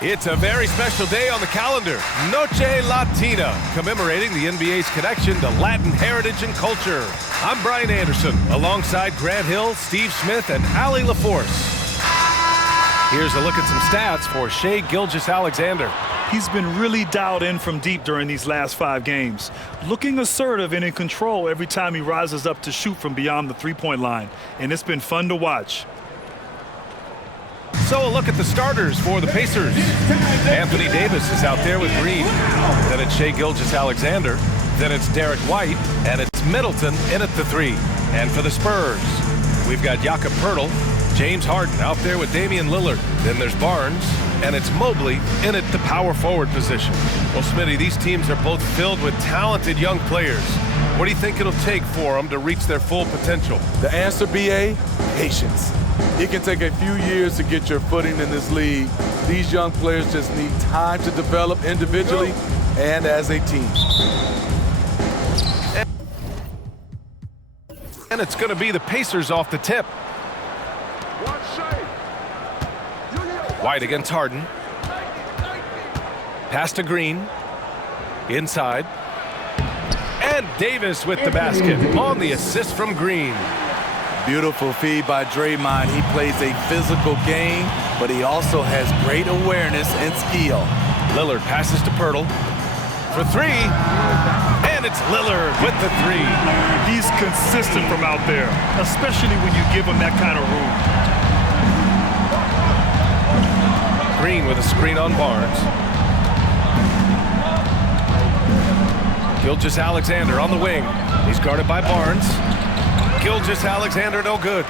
It's a very special day on the calendar, Noche Latina, commemorating the NBA's connection to Latin heritage and culture. I'm Brian Anderson, alongside Grant Hill, Steve Smith, and Allie LaForce. Here's a look at some stats for Shai Gilgeous-Alexander. He's been really dialed in from deep during these last 5 games, looking assertive and in control every time he rises up to shoot from beyond the three-point line, and it's been fun to watch. So a look at the starters for the Pacers. Anthony Davis is out there with Green. Then it's Shai Gilgeous-Alexander. Then it's Derek White. And it's Middleton in at the 3. And for the Spurs, we've got Jakob Poeltl, James Harden out there with Damian Lillard. Then there's Barnes. And it's Mobley in at the power forward position. Well, Smitty, these teams are both filled with talented young players. What do you think it'll take for them to reach their full potential? The answer, BA, patience. It can take a few years to get your footing in this league. These young players just need time to develop individually and as a team. And it's going to be the Pacers off the tip. White against Harden. Pass to Green. Inside. And Davis with the basket on the assist from Green. Beautiful feed by Draymond. He plays a physical game, but he also has great awareness and skill. Lillard passes to Poeltl for 3. And it's Lillard with the 3. He's consistent from out there, especially when you give him that kind of room. Green with a screen on Barnes. Gilgeous-Alexander on the wing. He's guarded by Barnes. Gilgeous-Alexander no good.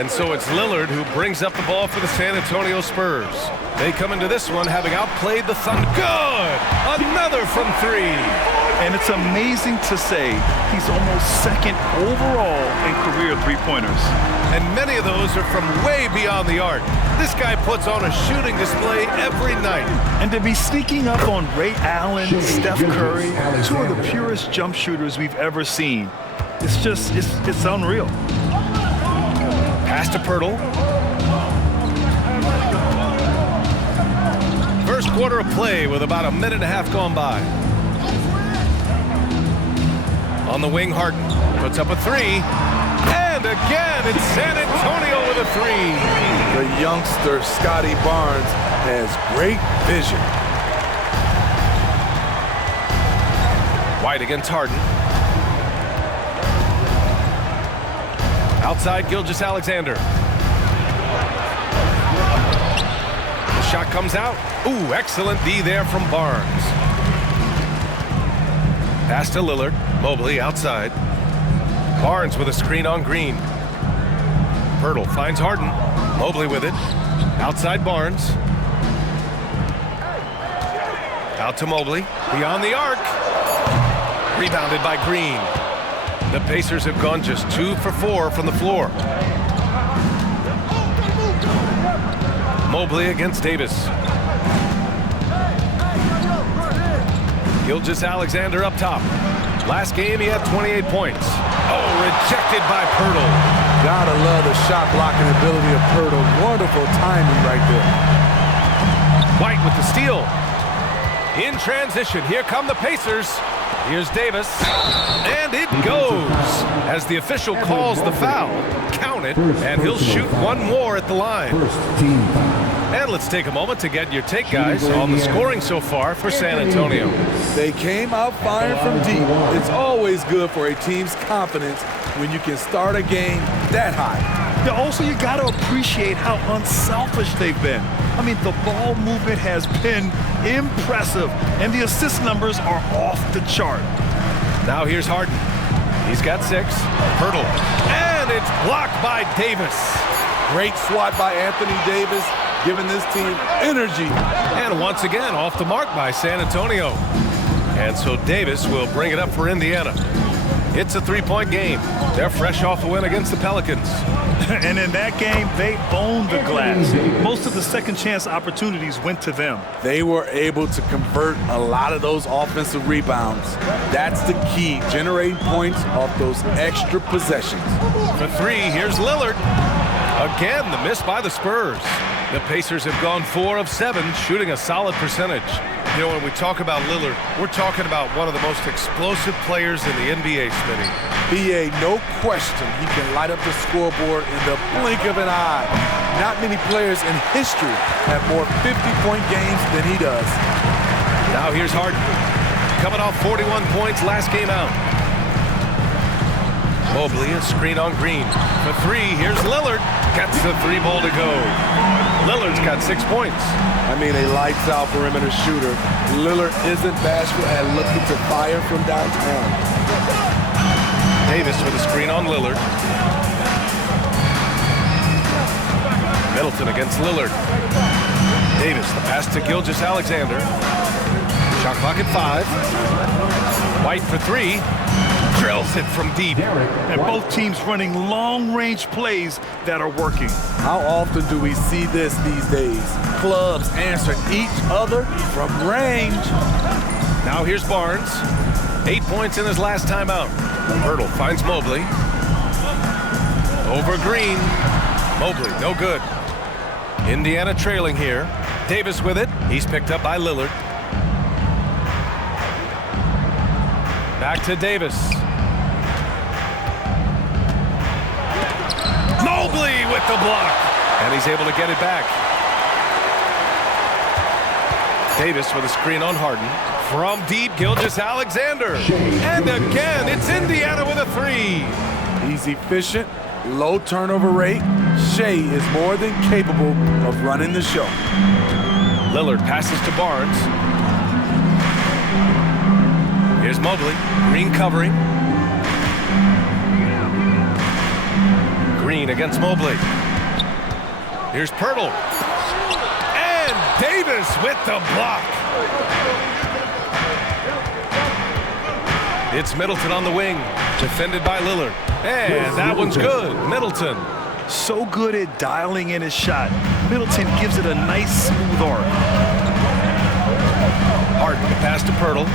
And so it's Lillard who brings up the ball for the San Antonio Spurs. They come into this one having outplayed the Thunder. Good! Another from 3. And it's amazing to say he's almost second overall in career three-pointers. And many of those are from way beyond the arc. This guy puts on a shooting display every night. And to be sneaking up on Ray Allen, Steph Curry, 2 of the purest jump shooters we've ever seen. It's unreal. Pass to Poeltl. First quarter of play with about a minute and a half gone by. On the wing, Harden puts up a 3. And again, it's San Antonio with a 3. The youngster, Scotty Barnes, has great vision. White against Harden. Outside, Gilgeous-Alexander. The shot comes out. Ooh, excellent D there from Barnes. Pass to Lillard. Mobley outside. Barnes with a screen on Green. Poeltl finds Harden. Mobley with it. Outside Barnes. Out to Mobley. Beyond the arc. Rebounded by Green. The Pacers have gone just 2 for 4 from the floor. Mobley against Davis. Gilgeous-Alexander up top. Last game he had 28 points. Oh, rejected by Poeltl. Gotta love the shot blocking ability of Poeltl. Wonderful timing right there. White with the steal. In transition, here come the Pacers. Here's Davis, and it goes. As the official calls the foul, count it, and he'll shoot one more at the line. And let's take a moment to get your take, guys, on the scoring so far for San Antonio. They came out firing from deep. It's always good for a team's confidence when you can start a game that high. Yeah, also, you got to appreciate how unselfish they've been. I mean, the ball movement has been impressive, and the assist numbers are off the chart. Now here's Harden. He's got 6. Poeltl. And it's blocked by Davis. Great swat by Anthony Davis, giving this team energy. And once again, off the mark by San Antonio. And so Davis will bring it up for Indiana. It's a 3-point game. They're fresh off a win against the Pelicans. And in that game, they owned the glass. Most of the second chance opportunities went to them. They were able to convert a lot of those offensive rebounds. That's the key, generating points off those extra possessions. For 3, here's Lillard. Again, the miss by the Spurs. The Pacers have gone 4 of 7, shooting a solid percentage. You know, when we talk about Lillard, we're talking about one of the most explosive players in the NBA, Smitty. BA, no question, he can light up the scoreboard in the blink of an eye. Not many players in history have more 50-point games than he does. Now here's Harden, coming off 41 points last game out. Mobley, a screen on Green. For 3, here's Lillard. Gets the 3-ball to go. Lillard's got 6 points. I mean, a lights-out perimeter shooter. Lillard isn't bashful at looking to fire from downtown. Davis with a screen on Lillard. Middleton against Lillard. Davis, the pass to Gilgeous-Alexander. Shot clock at 5. White for 3. Drills it from deep. And both teams running long-range plays that are working. How often do we see this these days? Clubs answering each other from range. Now here's Barnes. 8 points in his last time out. Hurdle finds Mobley. Over Green. Mobley, no good. Indiana trailing here. Davis with it. He's picked up by Lillard. Back to Davis. Mobley with the block. And he's able to get it back. Davis with a screen on Harden. From deep, Gilgeous-Alexander. And again, it's Indiana with a 3. He's efficient, low turnover rate. Shea is more than capable of running the show. Lillard passes to Barnes. Here's Mobley. Green covering. Green against Mobley. Here's Pirtle. And Davis with the block. It's Middleton on the wing. Defended by Lillard. And that one's good. Middleton. So good at dialing in his shot. Middleton gives it a nice smooth arc. Harden, the pass to Pirtle.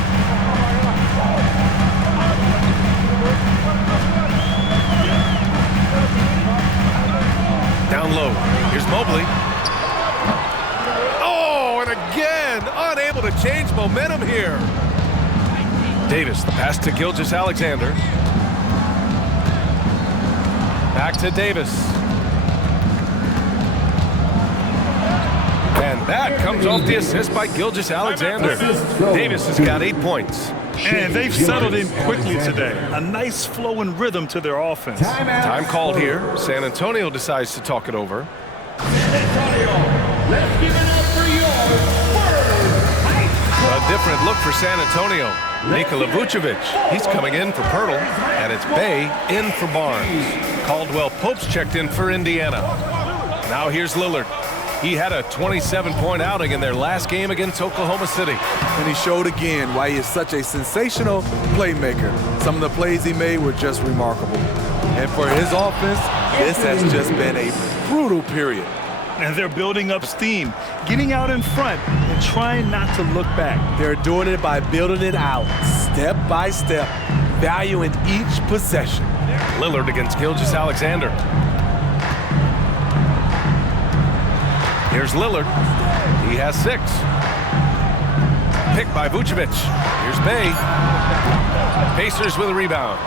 Down low. Here's Mobley. Oh, and again, unable to change momentum here. Davis, the pass to Gilgeous-Alexander. Back to Davis. And that comes off the assist by Gilgeous-Alexander. Davis has got 8 points. And they've settled in quickly today. A nice flow and rhythm to their offense. Time called here. San Antonio decides to talk it over. Let's give it up for your A different look for San Antonio. Nikola Vucevic, he's coming in for Pirtle, and it's Bay in for Barnes. Caldwell Pope's checked in for Indiana. Now here's Lillard. He had a 27-point outing in their last game against Oklahoma City. And he showed again why he is such a sensational playmaker. Some of the plays he made were just remarkable. And for his offense, this has just been a brutal period. And they're building up steam, getting out in front and trying not to look back. They're doing it by building it out, step by step, valuing each possession. Lillard against Gilgeous-Alexander. Here's Lillard. He has 6. Picked by Vucevic. Here's Bay. Pacers with a rebound.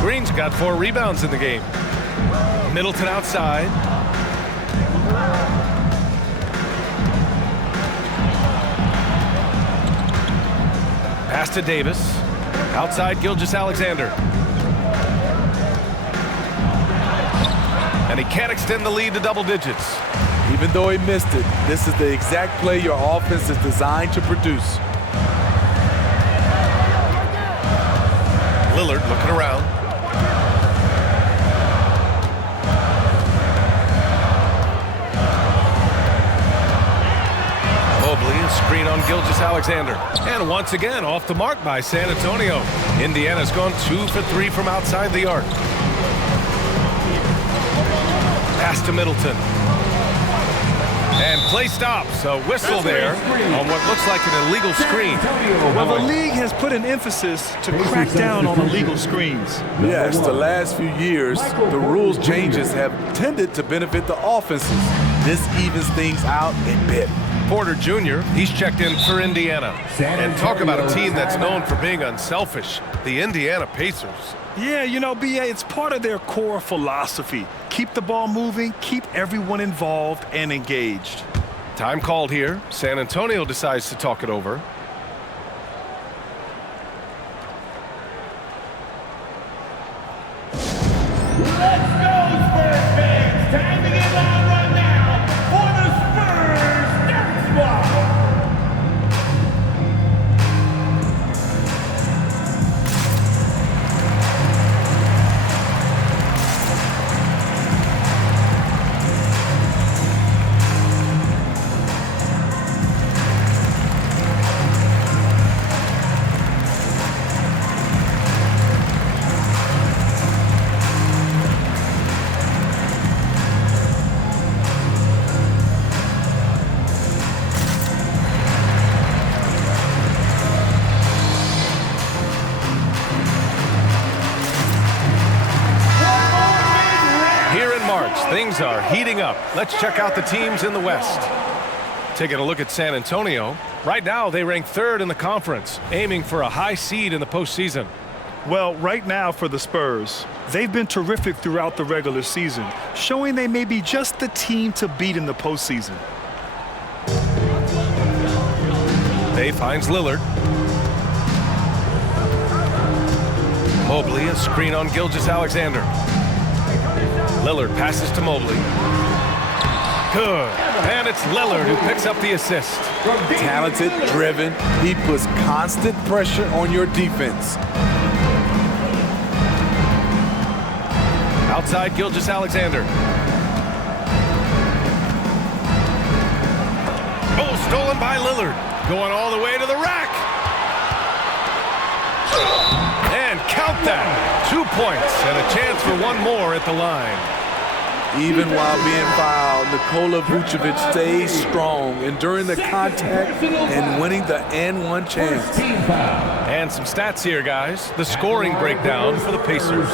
Green's got 4 rebounds in the game. Middleton outside. Pass to Davis. Outside Gilgeous-Alexander. And he can't extend the lead to double digits. Even though he missed it, this is the exact play your offense is designed to produce. Lillard looking around. Mobley, a screen on Gilgeous-Alexander. And once again, off the mark by San Antonio. Indiana's gone 2 for 3 from outside the arc. Pass to Middleton. And play stops. A whistle there on what looks like an illegal screen. Well, the league has put an emphasis to crack down on illegal screens. Yes, the last few years, the rules changes have tended to benefit the offenses. This evens things out a bit. Porter Jr., he's checked in for Indiana. And talk about a team that's known for being unselfish, the Indiana Pacers. Yeah, you know, BA, it's part of their core philosophy. Keep the ball moving, keep everyone involved and engaged. Time called here. San Antonio decides to talk it over. Let's go, Spurs fans! Time to get loud right now for the Spurs Dirt Squad! Things are heating up. Let's check out the teams in the West. Taking a look at San Antonio. Right now, they rank third in the conference, aiming for a high seed in the postseason. Well, right now for the Spurs, they've been terrific throughout the regular season, showing they may be just the team to beat in the postseason. They finds Lillard. Mobley, a screen on Gilgeous-Alexander. Lillard passes to Mobley. Good. And it's Lillard who picks up the assist. Talented, driven, he puts constant pressure on your defense. Outside Gilgeous-Alexander. Oh, stolen by Lillard. Going all the way to the rack. And count that. 2 points and a chance for one more at the line. Even while being fouled, Nikola Vucevic stays strong, enduring the contact and winning the and-one chance. And some stats here, guys. The scoring breakdown for the Pacers.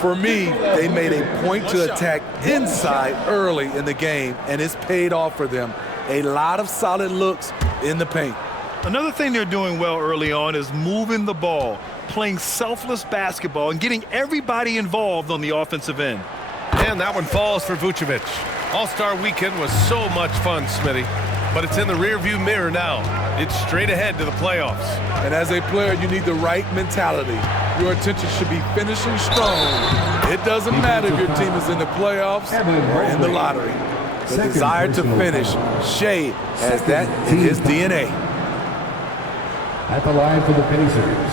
For me, they made a point to attack inside early in the game, and it's paid off for them. A lot of solid looks in the paint. Another thing they're doing well early on is moving the ball, playing selfless basketball, and getting everybody involved on the offensive end. And that one falls for Vucevic. All-Star Weekend was so much fun, Smitty, but it's in the rearview mirror now. It's straight ahead to the playoffs. And as a player, you need the right mentality. Your attention should be finishing strong. It doesn't matter if your team is in the playoffs or in the lottery. The desire to finish, Shea has that in his DNA. At the line for the Pacers,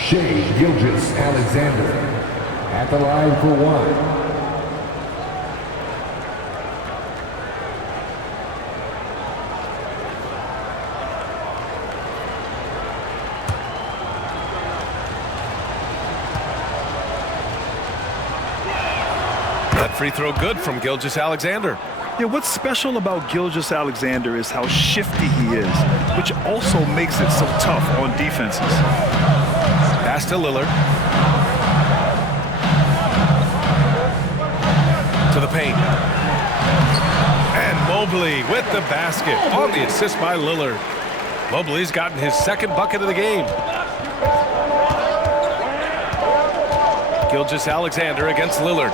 Shea Gilgeous-Alexander. At the line for one. That free throw good from Gilgeous-Alexander. Yeah, what's special about Gilgeous-Alexander is how shifty he is, which also makes it so tough on defenses. Pass to Lillard. To the paint. And Mobley with the basket on the assist by Lillard. Mobley's gotten his second bucket of the game. Gilgeous-Alexander against Lillard.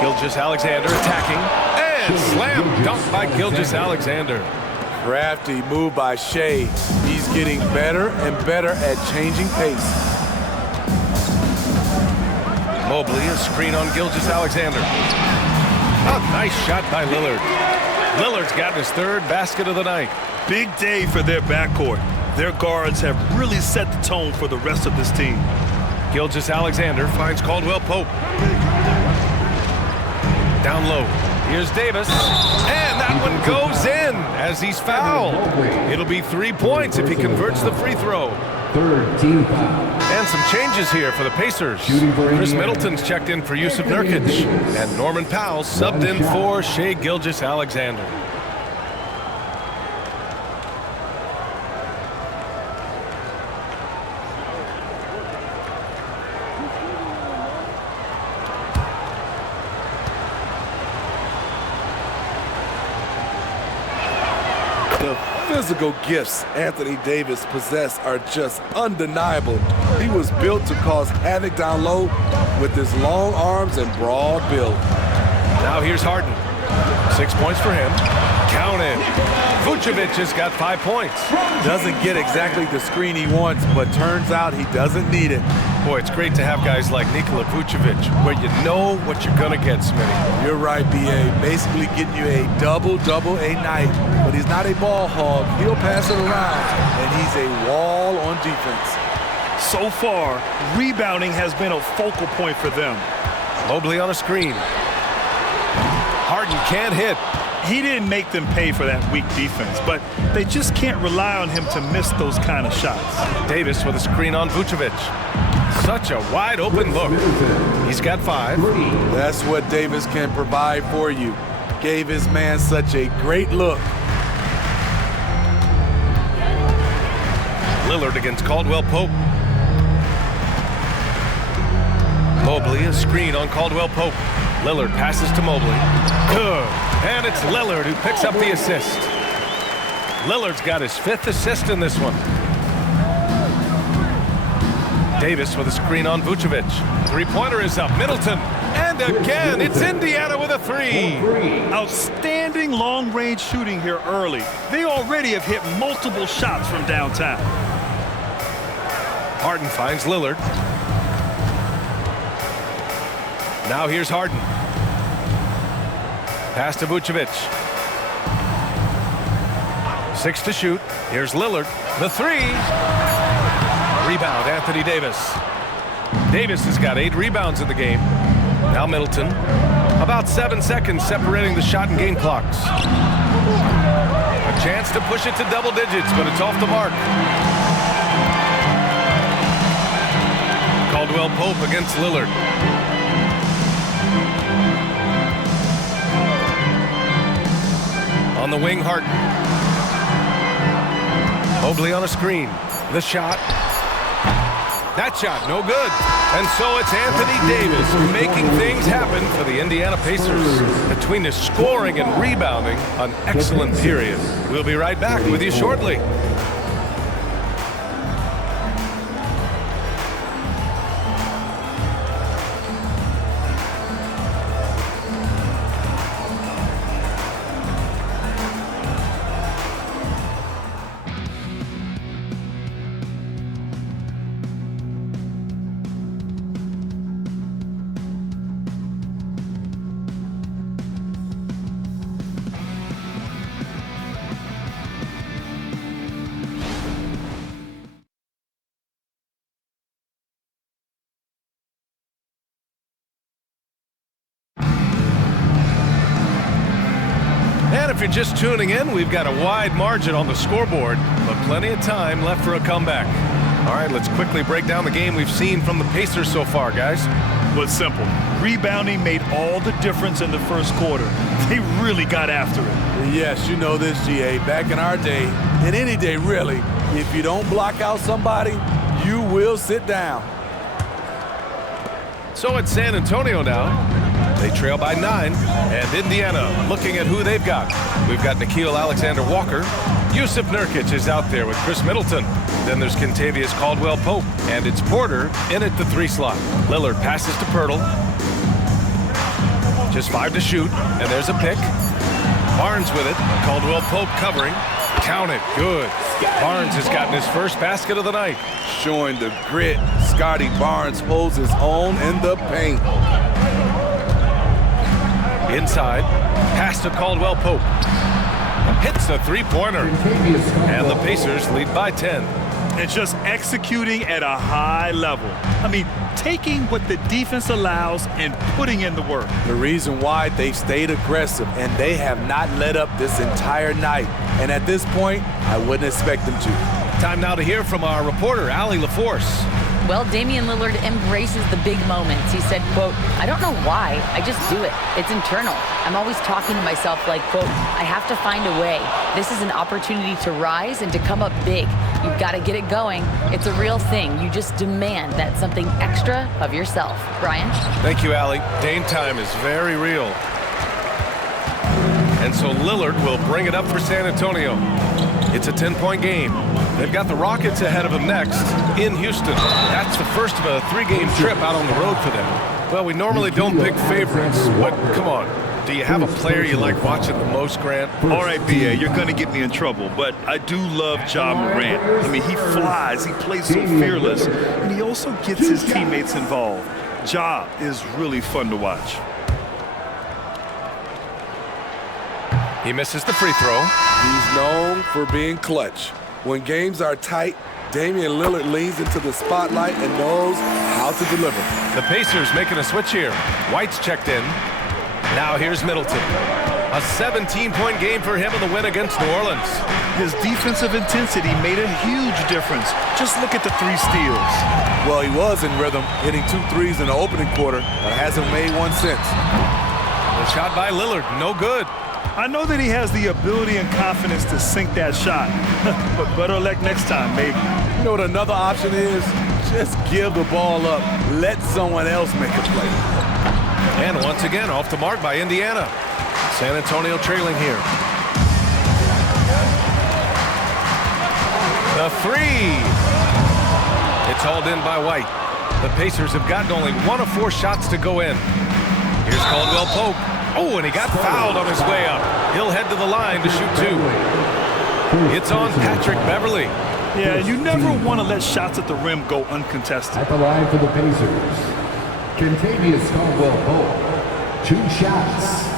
Gilgeous-Alexander attacking, and slam dunk by Gilgeous-Alexander. Crafty move by Shea. He's getting better and better at changing pace. Mobley, a screen on Gilgeous-Alexander. A nice shot by Lillard. Lillard's gotten his third basket of the night. Big day for their backcourt. Their guards have really set the tone for the rest of this team. Gilgeous-Alexander finds Caldwell Pope. Down low. Here's Davis. And that one goes in as he's fouled. It'll be 3 points if he converts the free throw. Third team foul. And some changes here for the Pacers. Shooting for Chris Indiana. Middleton's checked in for Yusuf Nurkic. And Norman Powell subbed in for Shai Gilgeous-Alexander. The physical gifts Anthony Davis possesses are just undeniable. He was built to cause havoc down low with his long arms and broad build. Now here's Harden. 6 points for him. Count it. Vucevic has got 5 points. Doesn't get exactly the screen he wants, but turns out he doesn't need it. Boy, it's great to have guys like Nikola Vucevic where you know what you're going to get, Smitty. You're right, B.A. Basically getting you a double-double a night. But he's not a ball hog. He'll pass it around, and he's a wall on defense. So far, rebounding has been a focal point for them. Mobley on a screen. Harden can't hit. He didn't make them pay for that weak defense, but they just can't rely on him to miss those kind of shots. Davis with a screen on Vucevic. Such a wide open look. He's got 5. That's what Davis can provide for you. Gave his man such a great look. Lillard against Caldwell Pope. Mobley, a screen on Caldwell Pope. Lillard passes to Mobley. Good. And it's Lillard who picks up the assist. Lillard's got his 5th assist in this one. Davis with a screen on Vucevic. Three-pointer is up. Middleton. And again, it's Indiana with a 3. Outstanding long-range shooting here early. They already have hit multiple shots from downtown. Harden finds Lillard. Now here's Harden. Pass to Vucevic. 6 to shoot. Here's Lillard. The 3. Rebound, Anthony Davis. Davis has got 8 rebounds in the game. Now Middleton. About 7 seconds separating the shot and game clocks. A chance to push it to double digits, but it's off the mark. Caldwell Pope against Lillard. On the wing, Harden. Mobley on a screen. The shot. That shot, no good. And so it's Anthony Davis making things happen for the Indiana Pacers. Between his scoring and rebounding, an excellent period. We'll be right back with you shortly. And if you're just tuning in, we've got a wide margin on the scoreboard, but plenty of time left for a comeback. All right, let's quickly break down the game we've seen from the Pacers so far, guys. Well, it's simple. Rebounding made all the difference in the first quarter. They really got after it. Yes, you know this, GA. Back in our day, and any day really, if you don't block out somebody, you will sit down. So it's San Antonio now. They trail by 9, and Indiana looking at who they've got. We've got Nickeil Alexander-Walker. Yusuf Nurkic is out there with Chris Middleton. Then there's Kentavious Caldwell-Pope, and it's Porter in at the 3 slot. Lillard passes to Pirtle. Just 5 to shoot, and there's a pick. Barnes with it. Caldwell-Pope covering. Count it. Good. Barnes has gotten his first basket of the night. Showing the grit, Scotty Barnes holds his own in the paint. Inside, pass to Caldwell-Pope. Hits the 3-pointer. And the Pacers lead by 10. And just executing at a high level. I mean, taking what the defense allows and putting in the work. The reason why they stayed aggressive, and they have not let up this entire night. And at this point, I wouldn't expect them to. Time now to hear from our reporter, Allie LaForce. Well, Damian Lillard embraces the big moments. He said, quote, "I don't know why, I just do it. It's internal. I'm always talking to myself like, quote, I have to find a way. This is an opportunity to rise and to come up big. You've got to get it going. It's a real thing. You just demand that something extra of yourself." Brian? Thank you, Allie. Dame time is very real. And so Lillard will bring it up for San Antonio. It's a 10-point game. They've got the Rockets ahead of them next in Houston. That's the first of a 3-game trip out on the road for them. Well, we normally don't pick favorites, but come on. Do you have a player you like watching the most, Grant? All right, B.A., you're going to get me in trouble, but I do love Ja Morant. I mean, he flies, he plays so fearless, and he also gets his teammates involved. Ja is really fun to watch. He misses the free throw. He's known for being clutch. When games are tight, Damian Lillard leans into the spotlight and knows how to deliver. The Pacers making a switch here. White's checked in. Now here's Middleton. A 17-point game for him in the win against New Orleans. His defensive intensity made a huge difference. Just look at the 3 steals. Well, he was in rhythm, hitting 2 threes in the opening quarter, but hasn't made one since. The shot by Lillard, no good. I know that he has the ability and confidence to sink that shot, but better luck next time, maybe. You know what another option is? Just give the ball up. Let someone else make a play. And once again, off the mark by Indiana. San Antonio trailing here. The 3. It's hauled in by White. The Pacers have gotten only 1 of 4 shots to go in. Here's Caldwell Pope. Oh, and he got fouled on his way up. He'll head to the line to shoot 2. It's on Patrick Beverly. Yeah, you never want to let shots at the rim go uncontested. At the line for the Pacers, Kentavious Caldwell-Pope, 2 shots.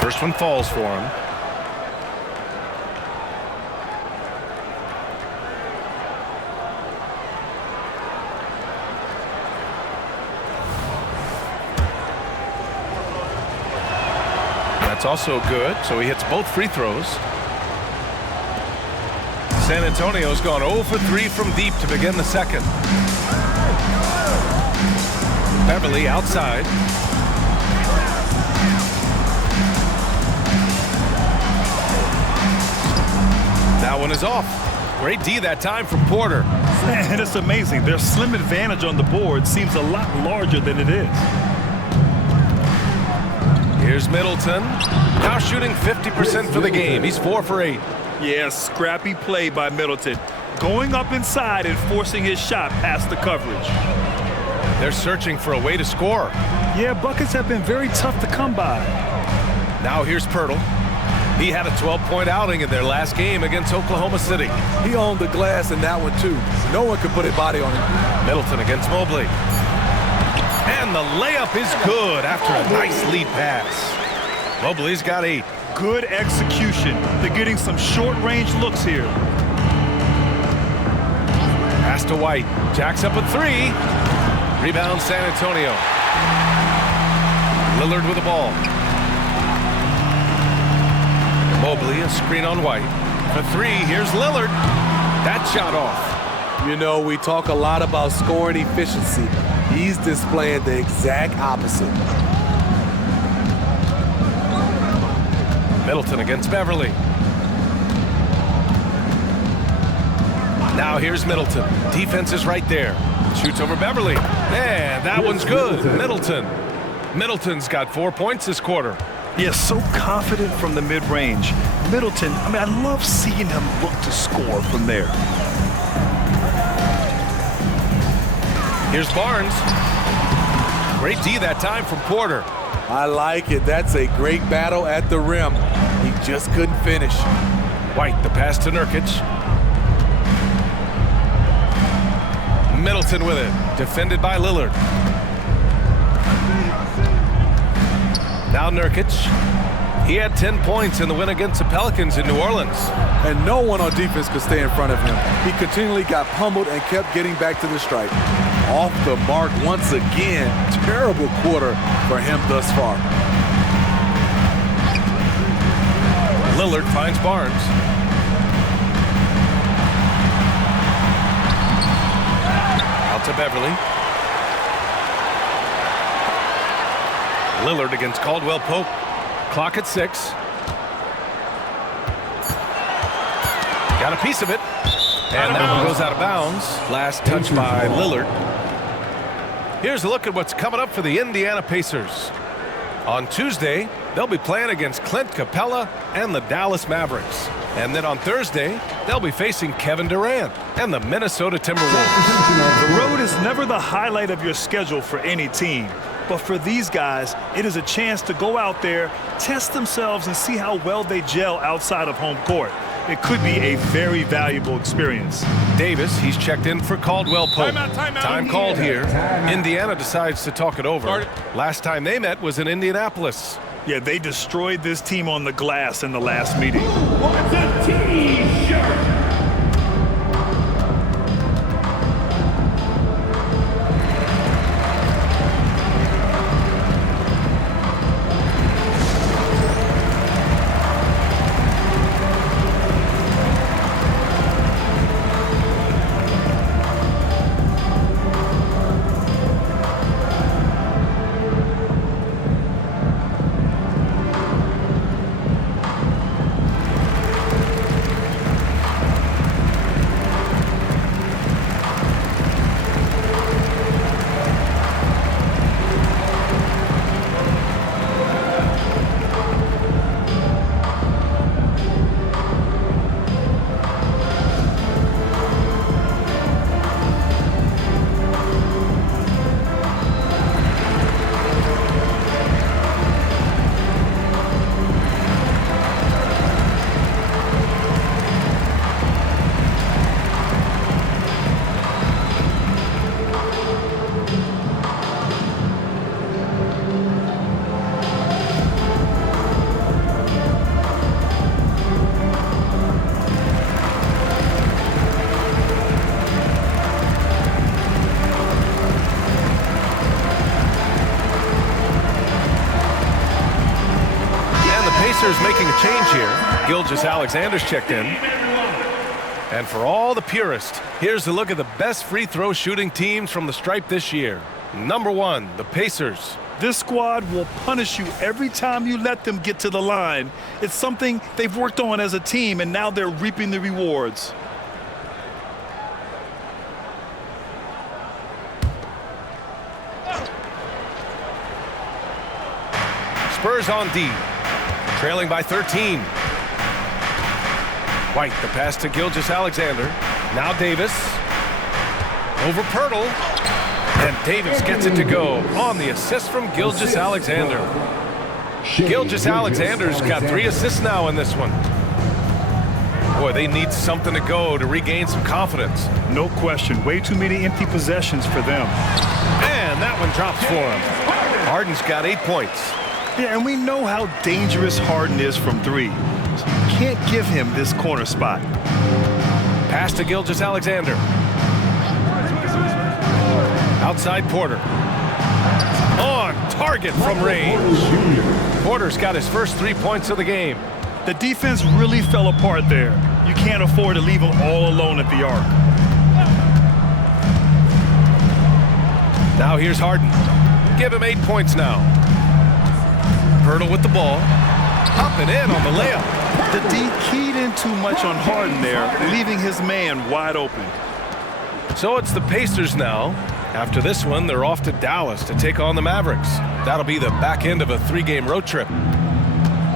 First one falls for him. That's also good, so he hits both free throws. San Antonio's gone 0 for 3 from deep to begin the second. Beverly outside. That one is off. Great D that time from Porter. And it's amazing. Their slim advantage on the board seems a lot larger than it is. Here's Middleton. Now shooting 50% for the game. He's 4 for 8. Yeah, scrappy play by Middleton. Going up inside and forcing his shot past the coverage. They're searching for a way to score. Yeah, buckets have been very tough to come by. Now here's Pirtle. He had a 12-point outing in their last game against Oklahoma City. He owned the glass in that one, too. No one could put a body on him. Middleton against Mobley. And the layup is good after a nice lead pass. Mobley's got 8. Good execution. They're getting some short-range looks here. Pass to White. Jacks up a 3. Rebound San Antonio. Lillard with the ball. Mobley, a screen on White. For 3, here's Lillard. That shot off. You know, we talk a lot about scoring efficiency. He's displaying the exact opposite. Middleton against Beverly. Now here's Middleton. Defense is right there. Shoots over Beverly. And that one's good. Middleton's got 4 points this quarter. Yeah, so confident from the mid-range. Middleton, I mean, I love seeing him look to score from there. Here's Barnes. Great D that time from Porter. I like it. That's a great battle at the rim. He just couldn't finish. White, the pass to Nurkic. Middleton with it. Defended by Lillard. Now Nurkic. He had 10 points in the win against the Pelicans in New Orleans. And no one on defense could stay in front of him. He continually got pummeled and kept getting back to the stripe. off the mark once again. Terrible quarter for him thus far. Lillard finds Barnes. Out to Beverly. Lillard against Caldwell Pope. Clock at 6. Got a piece of it. And that one goes out of bounds. Last touch by Lillard. Here's a look at what's coming up for the Indiana Pacers. On Tuesday, they'll be playing against Clint Capella and the Dallas Mavericks. And then on Thursday, they'll be facing Kevin Durant and the Minnesota Timberwolves. The road is never the highlight of your schedule for any team. But for these guys, it is a chance to go out there, test themselves, and see how well they gel outside of home court. It could be a very valuable experience. Davis, he's checked in for Caldwell Pope. Time called here. Indiana decides to talk it over. Last time they met was in Indianapolis. Yeah, they destroyed this team on the glass in the last meeting. What's a T-shirt? Pacers making a change here. Gilgeous-Alexander's checked in. And for all the purists, here's a look at the best free throw shooting teams from the stripe this year. Number 1, the Pacers. This squad will punish you every time you let them get to the line. It's something they've worked on as a team, and now they're reaping the rewards. Spurs on D. Trailing by 13. White, the pass to Gilgeous-Alexander. Now Davis. Over Pirtle. And Davis gets it to go on the assist from Gilgeous-Alexander. Gilgeous-Alexander's got 3 assists now in this one. Boy, they need something to go to regain some confidence. No question. Way too many empty possessions for them. And that one drops for him. Harden's got 8 points. Yeah, and we know how dangerous Harden is from 3. So you can't give him this corner spot. Pass to Gilgeous-Alexander. Outside Porter. On target from range. Porter's got his first 3 points of the game. The defense really fell apart there. You can't afford to leave them all alone at the arc. Now here's Harden. Give him 8 points now. Pirtle with the ball. Up and in on the layup. The D keyed in too much on Harden there, leaving his man wide open. So it's the Pacers now. After this one, they're off to Dallas to take on the Mavericks. That'll be the back end of a 3-game road trip.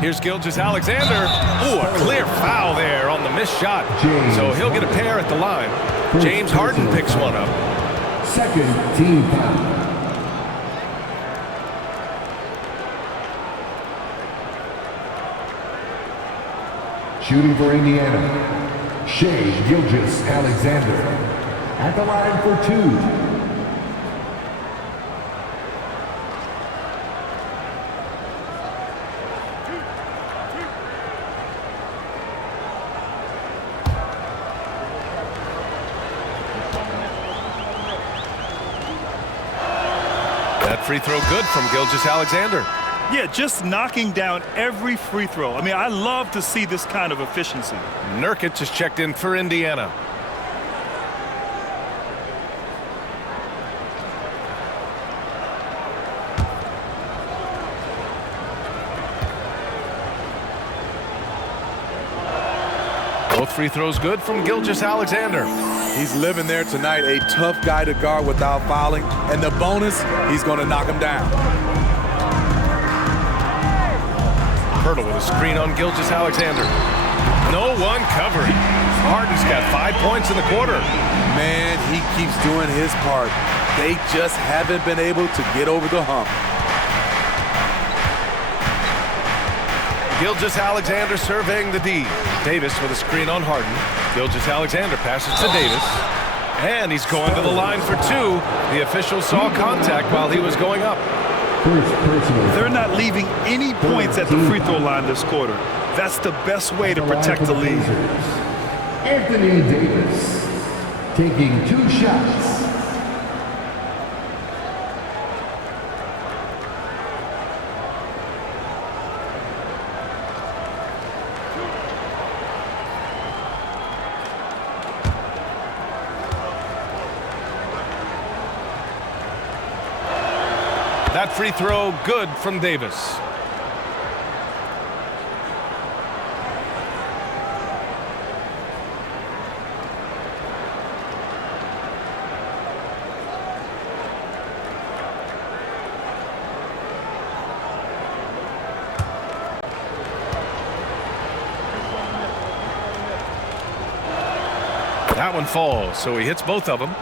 Here's Gilgeous-Alexander. Ooh, a clear foul there on the missed shot. So he'll get a pair at the line. James Harden picks one up. Second team foul. Shooting for Indiana, Shea Gilgeous-Alexander at the line for 2. That free throw good from Gilgeous-Alexander. Yeah, just knocking down every free throw. I mean, I love to see this kind of efficiency. Nurkic is checked in for Indiana. Both free throws good from Gilgeous-Alexander. He's living there tonight, a tough guy to guard without fouling. And the bonus, he's going to knock him down. Hurdle with a screen on Gilgeous-Alexander. No one covering. Harden's got 5 points in the quarter. Man, he keeps doing his part. They just haven't been able to get over the hump. Gilgeous-Alexander surveying the D. Davis with a screen on Harden. Gilgeous-Alexander passes to Davis. And he's going to the line for two. The official saw contact while he was going up. They're not leaving any points at the free throw line this quarter. That's the best way to protect the lead. Anthony Davis taking 2 shots. That free throw good from Davis. That one falls, so he hits both of them.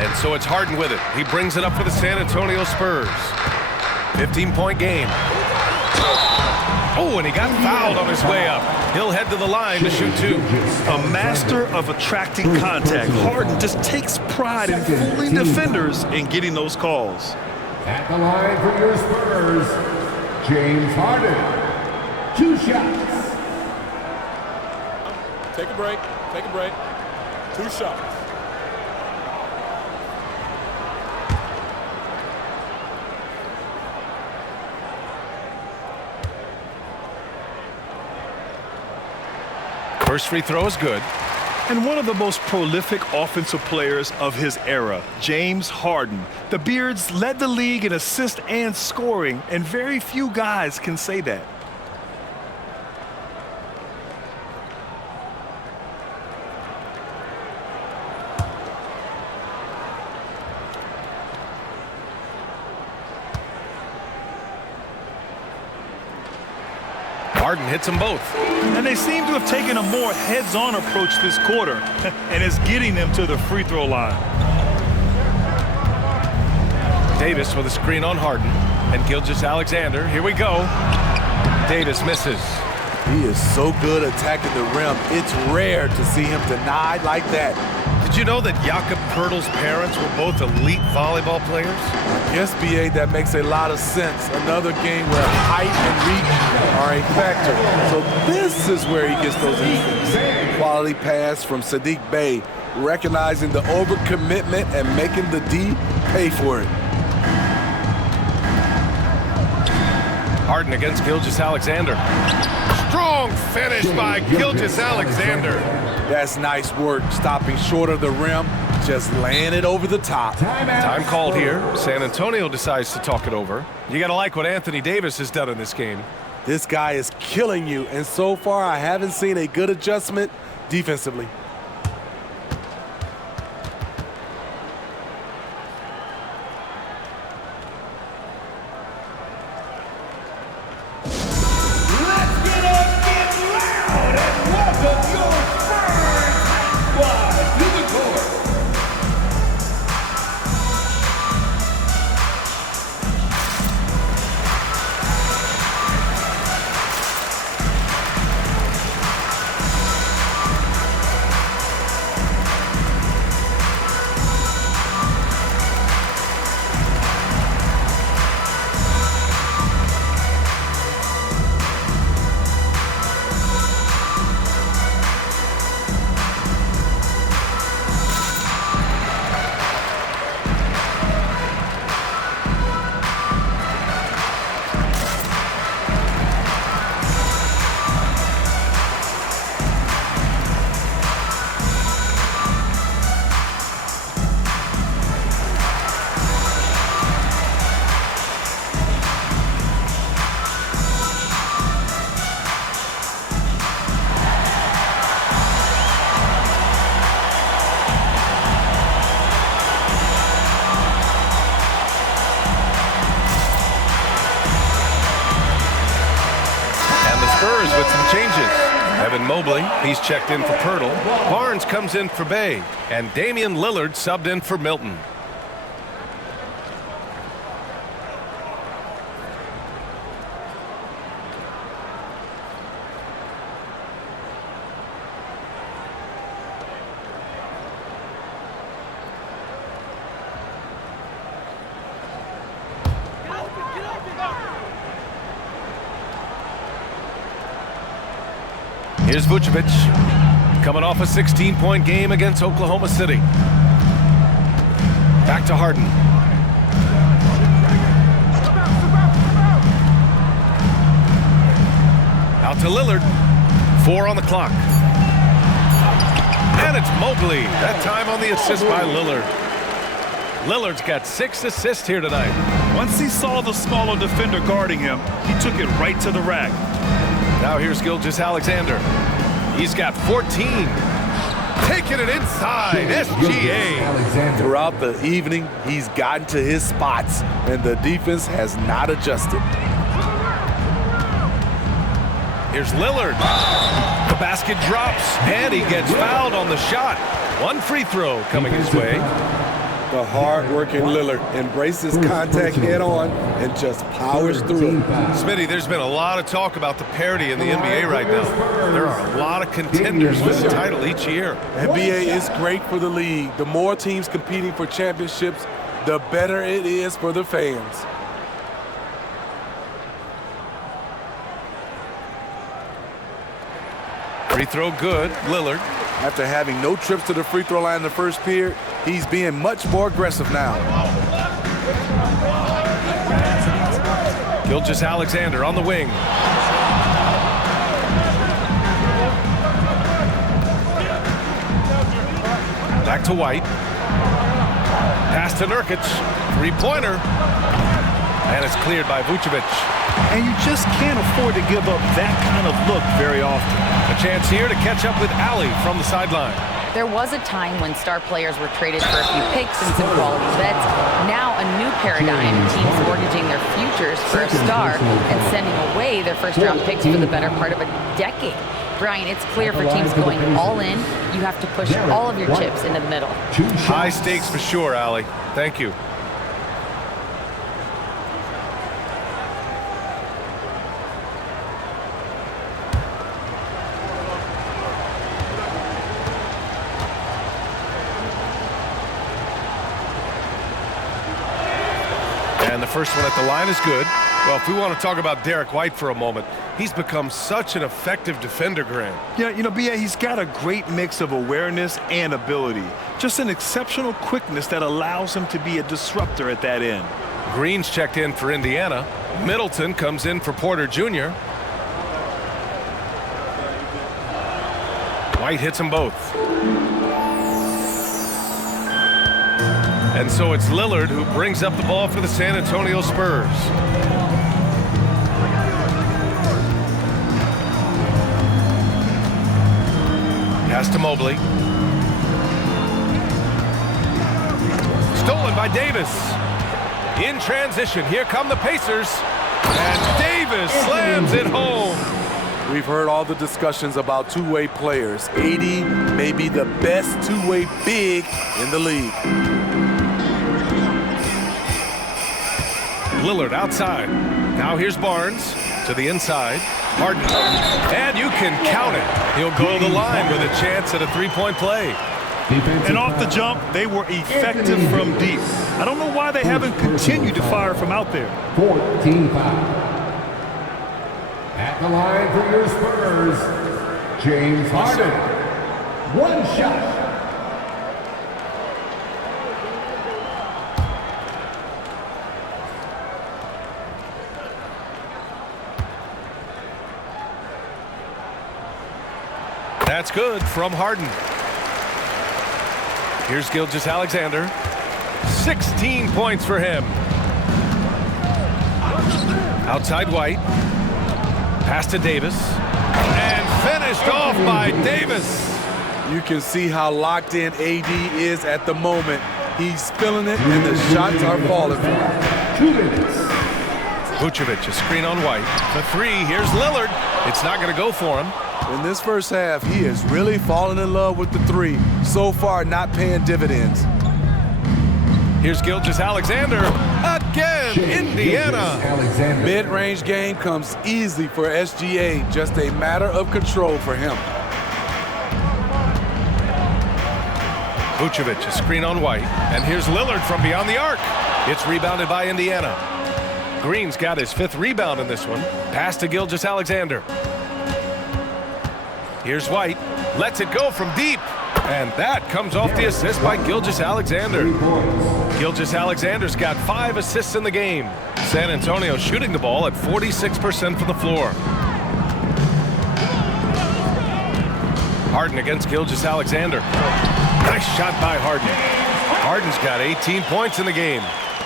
And so it's Harden with it. He brings it up for the San Antonio Spurs. 15-point game. Oh, and he got fouled on his way up. He'll head to the line to shoot 2. A master of attracting contact. Harden just takes pride in fooling defenders and getting those calls. At the line for your Spurs, James Harden. 2 shots. Take a break. Take a break. 2 shots. First free throw is good. And one of the most prolific offensive players of his era, James Harden. The Beards led the league in assists and scoring, and very few guys can say that. Harden hits them both. And they seem to have taken a more heads-on approach this quarter, and it's getting them to the free throw line. Davis with a screen on Harden. And Gilgeous-Alexander, here we go. Davis misses. He is so good attacking the rim. It's rare to see him denied like that. Did you know that Jakob Poeltl's parents were both elite volleyball players? Yes, BA, that makes a lot of sense. Another game where height and reach are a factor. So this is where he gets those instincts. Quality pass from Saddiq Bey, recognizing the overcommitment and making the D pay for it. Harden against Gilgeous-Alexander. Strong finish by Gilgeous-Alexander. That's nice work, stopping short of the rim, just laying it over the top. Time called here. San Antonio decides to talk it over. You gotta like what Anthony Davis has done in this game. This guy is killing you, and so far I haven't seen a good adjustment defensively. some changes. Evan Mobley, he's checked in for Pirtle. Barnes comes in for Bay. And Damian Lillard subbed in for Milton. Here's Vucevic, coming off a 16-point game against Oklahoma City. Back to Harden. Out to Lillard. 4 on the clock. And it's Mobley. That time on the assist by Lillard. Lillard's got 6 assists here tonight. Once he saw the smaller defender guarding him, he took it right to the rack. Now here's Gilgeous-Alexander. He's got 14. Taking it inside. SGA. Throughout the evening, he's gotten to his spots, and the defense has not adjusted. Here's Lillard. The basket drops, and he gets fouled on the shot. 1 free throw coming his way. The hard-working Lillard embraces contact head-on and just powers through it. Smitty, there's been a lot of talk about the parity in the NBA right now. There are a lot of contenders for the title each year. NBA is great for the league. The more teams competing for championships, the better it is for the fans. Free throw good, Lillard. After having no trips to the free throw line in the first period, he's being much more aggressive now. Gilgeous-Alexander on the wing. Back to White. Pass to Nurkic. Three-pointer. And it's cleared by Vucevic. And you just can't afford to give up that kind of look very often. A chance here to catch up with Ali from the sideline. There was a time when star players were traded for a few picks and some quality vets. Now a new paradigm, teams mortgaging their futures for a star and sending away their first-round picks for the better part of a decade. Brian, it's clear for teams going all in, you have to push all of your chips into the middle. High stakes for sure, Ali. Thank you. And the first one at the line is good. Well, if we want to talk about Derek White for a moment, he's become such an effective defender, Grant. Yeah, you know, BA, he's got a great mix of awareness and ability. Just an exceptional quickness that allows him to be a disruptor at that end. Green's checked in for Indiana. Middleton comes in for Porter Jr. White hits them both. And so it's Lillard who brings up the ball for the San Antonio Spurs. Pass to Mobley. Stolen by Davis. In transition, here come the Pacers. And Davis slams it home. We've heard all the discussions about two-way players. AD may be the best two-way big in the league. Lillard outside. Now here's Barnes to the inside. Harden. And you can count it. He'll go to the line with a chance at a three-point play. And off the jump, they were effective from deep. I don't know why they haven't continued to fire from out there. 14 foul. At the line for your Spurs, James Harden. One shot. That's good from Harden. Here's Gilgeous-Alexander. 16 points for him. Outside White. Pass to Davis. And finished off by Davis. You can see how locked in AD is at the moment. He's feeling it, and the shots are falling for him. 2 minutes. Vucevic, a screen on White. The three, here's Lillard. It's not going to go for him. In this first half, he is really falling in love with the three. So far, not paying dividends. Here's Gilgeous-Alexander. Again, Indiana. Mid-range game comes easy for SGA. Just a matter of control for him. Vucevic, a screen on White. And here's Lillard from beyond the arc. It's rebounded by Indiana. Green's got his 5th rebound in this one. Pass to Gilgeous-Alexander. Here's White. Lets it go from deep. And that comes off the assist by Gilgeous-Alexander. Gilgeous-Alexander's got 5 assists in the game. San Antonio shooting the ball at 46% from the floor. Harden against Gilgeous-Alexander. Nice shot by Harden. Harden's got 18 points in the game.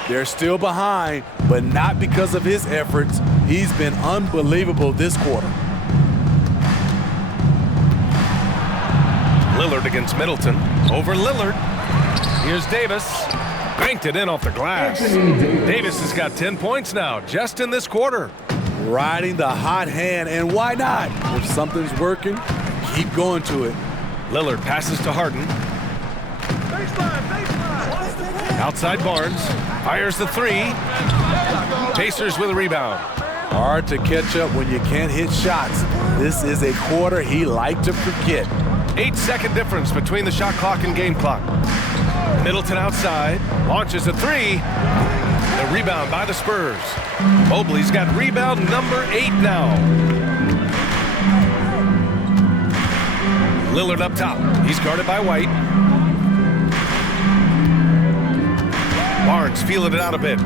They're still behind, but not because of his efforts. He's been unbelievable this quarter. Lillard against Middleton. Over Lillard. Here's Davis. Banked it in off the glass. Davis has got 10 points now, just in this quarter. Riding the hot hand, and why not? If something's working, keep going to it. Lillard passes to Harden. Outside Barnes. Fires the 3. Pacers with a rebound. Hard to catch up when you can't hit shots. This is a quarter he liked to forget. 8-second difference between the shot clock and game clock. Middleton outside, launches a 3. The rebound by the Spurs. Mobley's got rebound number 8 now. Lillard up top. He's guarded by White. Barnes feeling it out a bit.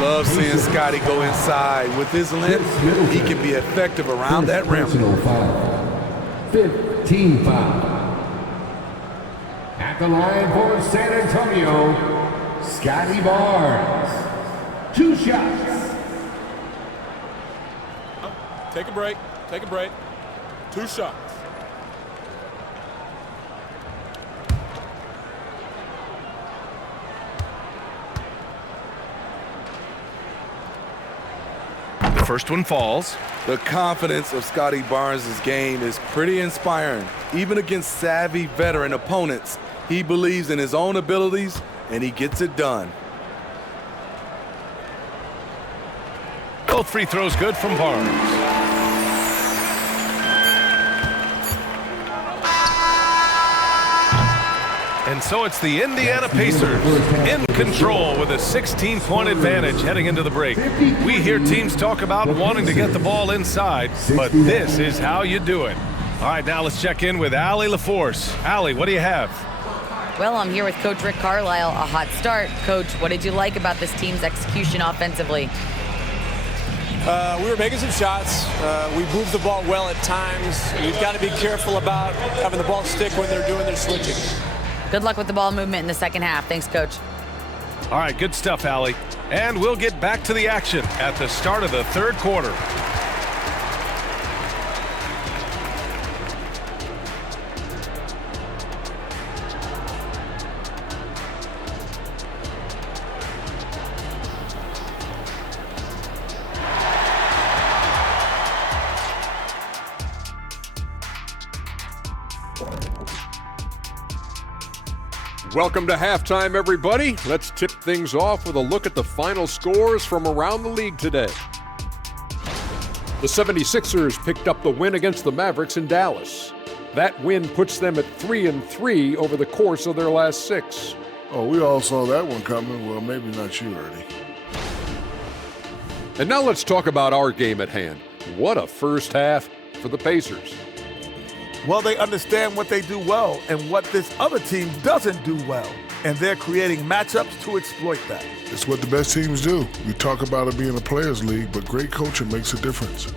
Love seeing Scotty go inside. With his length, he can be effective around that rim. 15 foul. At the line for San Antonio, Scotty Barnes. 2 shots. Take a break. Take a break. 2 shots. The first one falls. The confidence of Scotty Barnes' game is pretty inspiring. Even against savvy veteran opponents, he believes in his own abilities and he gets it done. Both free throws good from Barnes. And so it's the Indiana Pacers in control with a 16-point advantage heading into the break. We hear teams talk about wanting to get the ball inside, but this is how you do it. All right, now let's check in with Allie LaForce. Allie, what do you have? Well, I'm here with Coach Rick Carlisle. A hot start. Coach, what did you like about this team's execution offensively? We were making some shots. We moved the ball well at times. You've got to be careful about having the ball stick when they're doing their switching. Good luck with the ball movement in the second half. Thanks, Coach. All right, good stuff, Allie. And we'll get back to the action at the start of the third quarter. Welcome to halftime, everybody. Let's tip things off with a look at the final scores from around the league today. The 76ers picked up the win against the Mavericks in Dallas. That win puts them at 3-3 over the course of their last 6. Oh, we all saw that one coming. Well, maybe not you, Ernie. And now let's talk about our game at hand. What a first half for the Pacers. Well, they understand what they do well and what this other team doesn't do well. And they're creating matchups to exploit that. It's what the best teams do. We talk about it being a players' league, but great coaching makes a difference.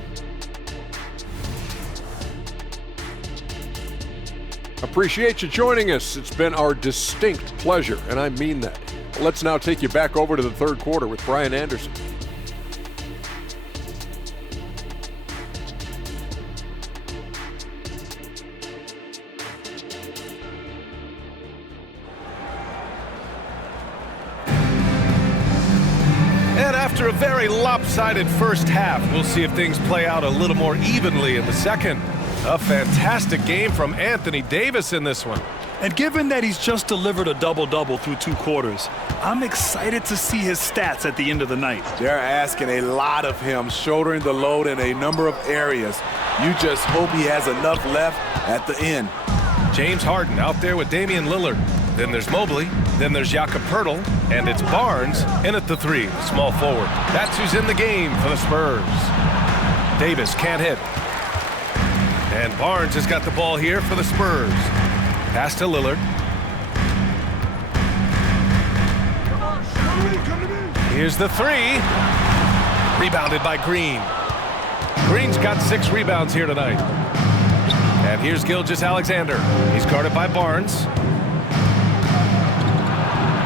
Appreciate you joining us. It's been our distinct pleasure, and I mean that. Let's now take you back over to the third quarter with Brian Anderson. And after a very lopsided first half, we'll see if things play out a little more evenly in the second. A fantastic game from Anthony Davis in this one. And given that he's just delivered a double-double through 2 quarters, I'm excited to see his stats at the end of the night. They're asking a lot of him, shouldering the load in a number of areas. You just hope he has enough left at the end. James Harden out there with Damian Lillard. Then there's Mobley. Then there's Jakob Poeltl. And it's Barnes in at the 3, the small forward. That's who's in the game for the Spurs. Davis can't hit. And Barnes has got the ball here for the Spurs. Pass to Lillard. Here's the 3. Rebounded by Green. Green's got 6 rebounds here tonight. And here's Gilgeous-Alexander. He's guarded by Barnes.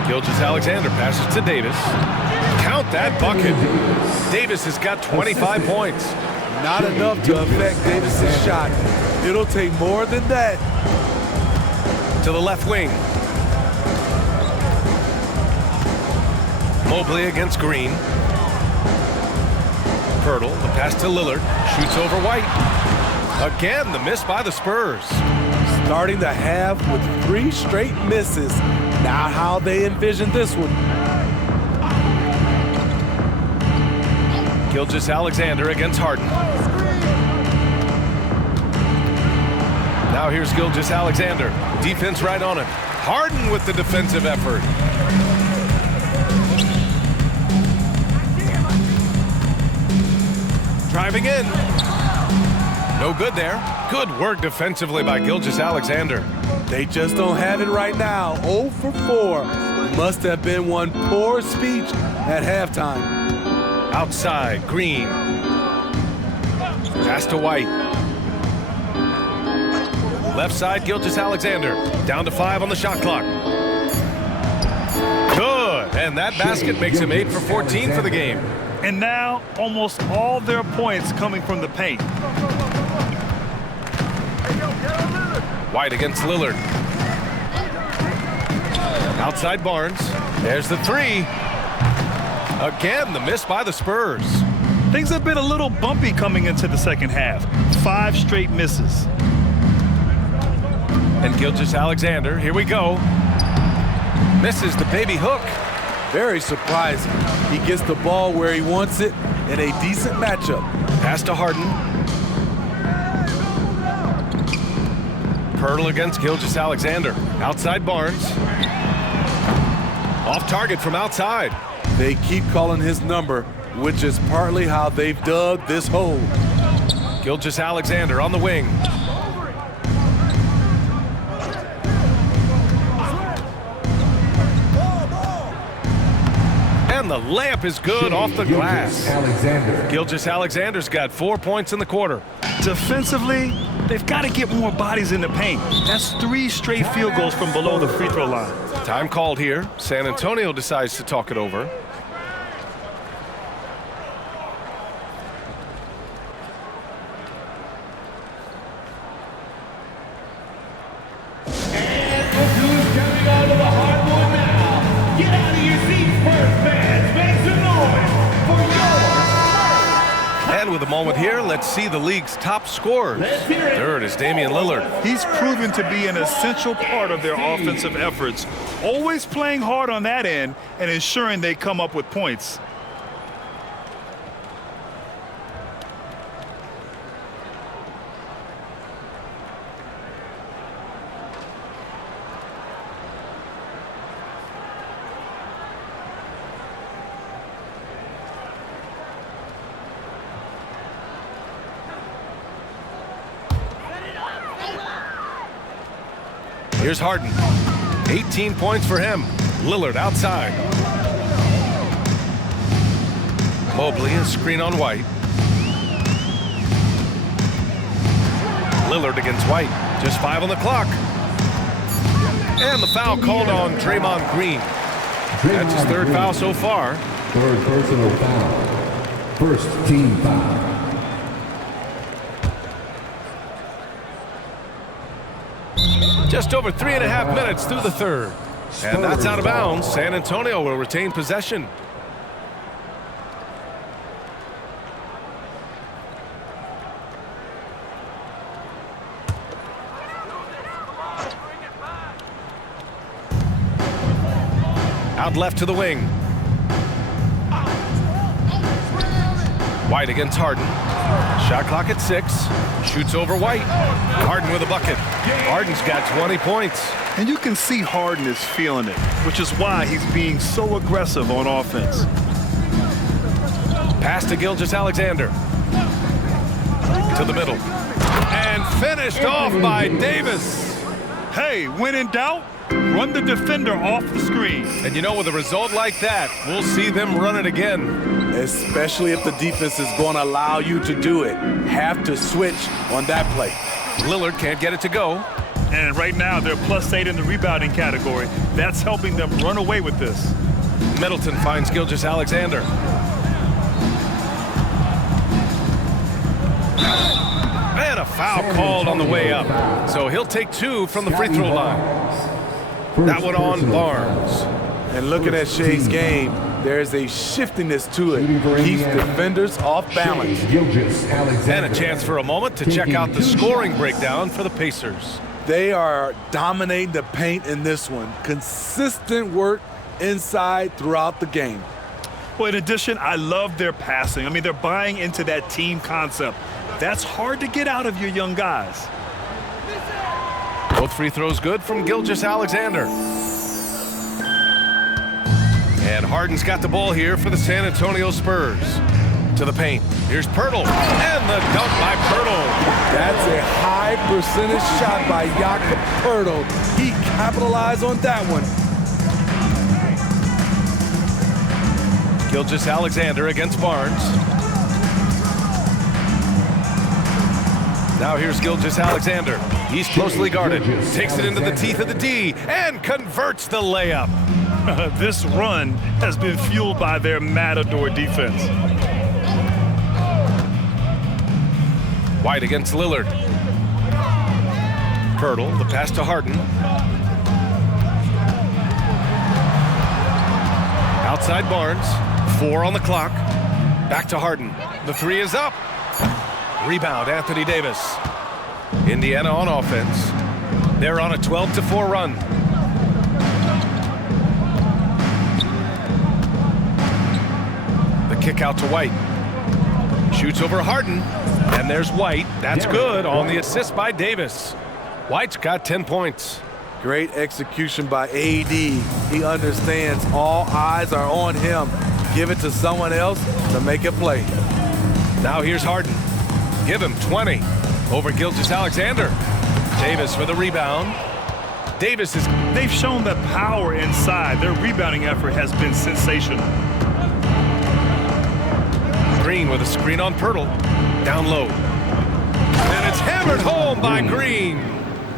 Gilgeous-Alexander passes to Davis. Count that bucket. Davis has got 25 points. Not enough to affect Davis's shot. It'll take more than that. To the left wing. Mobley against Green. Poeltl, the pass to Lillard. Shoots over White. Again, the miss by the Spurs. Starting the half with 3 straight misses. Not how they envisioned this one. Gilgeous-Alexander against Harden. Now here's Gilgeous-Alexander. Defense right on him. Harden with the defensive effort. Driving in. No good there. Good work defensively by Gilgeous-Alexander. They just don't have it right now. 0 for 4. Must have been one poor speech at halftime. Outside, Green. Pass to White. Left side, Gilgeous-Alexander. Down to 5 on the shot clock. Good. And that basket makes him 8 for 14 for the game. And now, almost all their points coming from the paint. White against Lillard. Outside Barnes. There's the 3. Again, the miss by the Spurs. Things have been a little bumpy coming into the second half. 5 straight misses. And Gilgeous-Alexander, here we go. Misses the baby hook. Very surprising. He gets the ball where he wants it in a decent matchup. Pass to Harden. Poeltl against Gilgeous-Alexander. Outside Barnes. Off target from outside. They keep calling his number, which is partly how they've dug this hole. Gilgeous-Alexander on the wing. And the layup is good off the glass. Gilgeous-Alexander's got 4 points in the quarter. Defensively, they've got to get more bodies in the paint. That's 3 straight field goals from below the free throw line. Time called here. San Antonio decides to talk it over. With a moment here, let's see the league's top scorers. Third is Damian Lillard. He's proven to be an essential part of their offensive efforts, always playing hard on that end and ensuring they come up with points. Here's Harden. 18 points for him. Lillard outside. Mobley, a screen on White. Lillard against White. Just 5 on the clock. And the foul called on Draymond Green. That's his 3rd foul so far. 3rd personal foul. 1st team foul. Just over 3.5 minutes through the 3rd. And that's out of bounds. San Antonio will retain possession. Out left to the wing. White against Harden. Shot clock at 6. Shoots over White. Harden with a bucket. Harden's got 20 points. And you can see Harden is feeling it, which is why he's being so aggressive on offense. Pass to Gilgeous-Alexander. To the middle. And finished off by Davis. Hey, when in doubt, run the defender off the screen. And you know, with a result like that, we'll see them run it again. Especially if the defense is going to allow you to do it. Have to switch on that play. Lillard can't get it to go. And right now, they're +8 in the rebounding category. That's helping them run away with this. Middleton finds Gilgeous-Alexander. And a foul called on the way up. So he'll take 2 from the free throw line. That one on Barnes. And looking at Shea's game, there's a shiftiness to it. Keeps defenders off balance. And a chance for a moment to check out the scoring breakdown for the Pacers. They are dominating the paint in this one. Consistent work inside throughout the game. Well, in addition, I love their passing. I mean, they're buying into that team concept. That's hard to get out of your young guys. Both free throws good from Gilgeous-Alexander. And Harden's got the ball here for the San Antonio Spurs. To the paint. Here's Pirtle. And the dunk by Pirtle. That's a high percentage shot by Jakob Pirtle. He capitalized on that one. Gilgeous-Alexander against Barnes. Now here's Gilgeous-Alexander. He's closely guarded. Takes it into the teeth of the D and converts the layup. This run has been fueled by their Matador defense. White against Lillard. Pirtle, the pass to Harden. Outside Barnes. 4 on the clock. Back to Harden. The 3 is up. Rebound, Anthony Davis. Indiana on offense. They're on a 12-4 run. The kick out to White. Shoots over Harden. And there's White. That's good on the assist by Davis. White's got 10 points. Great execution by AD. He understands all eyes are on him. Give it to someone else to make a play. Now here's Harden. Give him 20 over Gilgeous-Alexander. Davis for the rebound. Davis is... They've shown that power inside. Their rebounding effort has been sensational. Green with a screen on Pirtle. Down low. And it's hammered home by Green.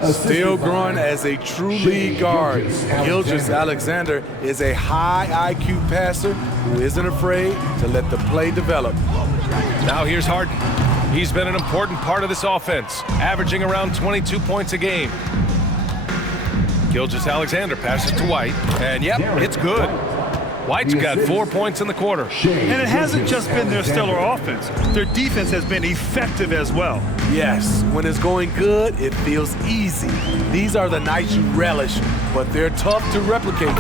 Still growing as a true lead guard. Gilgeous-Alexander is a high IQ passer who isn't afraid to let the play develop. Now here's Harden. He's been an important part of this offense, averaging around 22 points a game. Gilgeous-Alexander passes to White, and yep, it's good. White's got 4 points in the quarter. And it hasn't just been their stellar offense. Their defense has been effective as well. Yes, when it's going good, it feels easy. These are the nights you relish, but they're tough to replicate.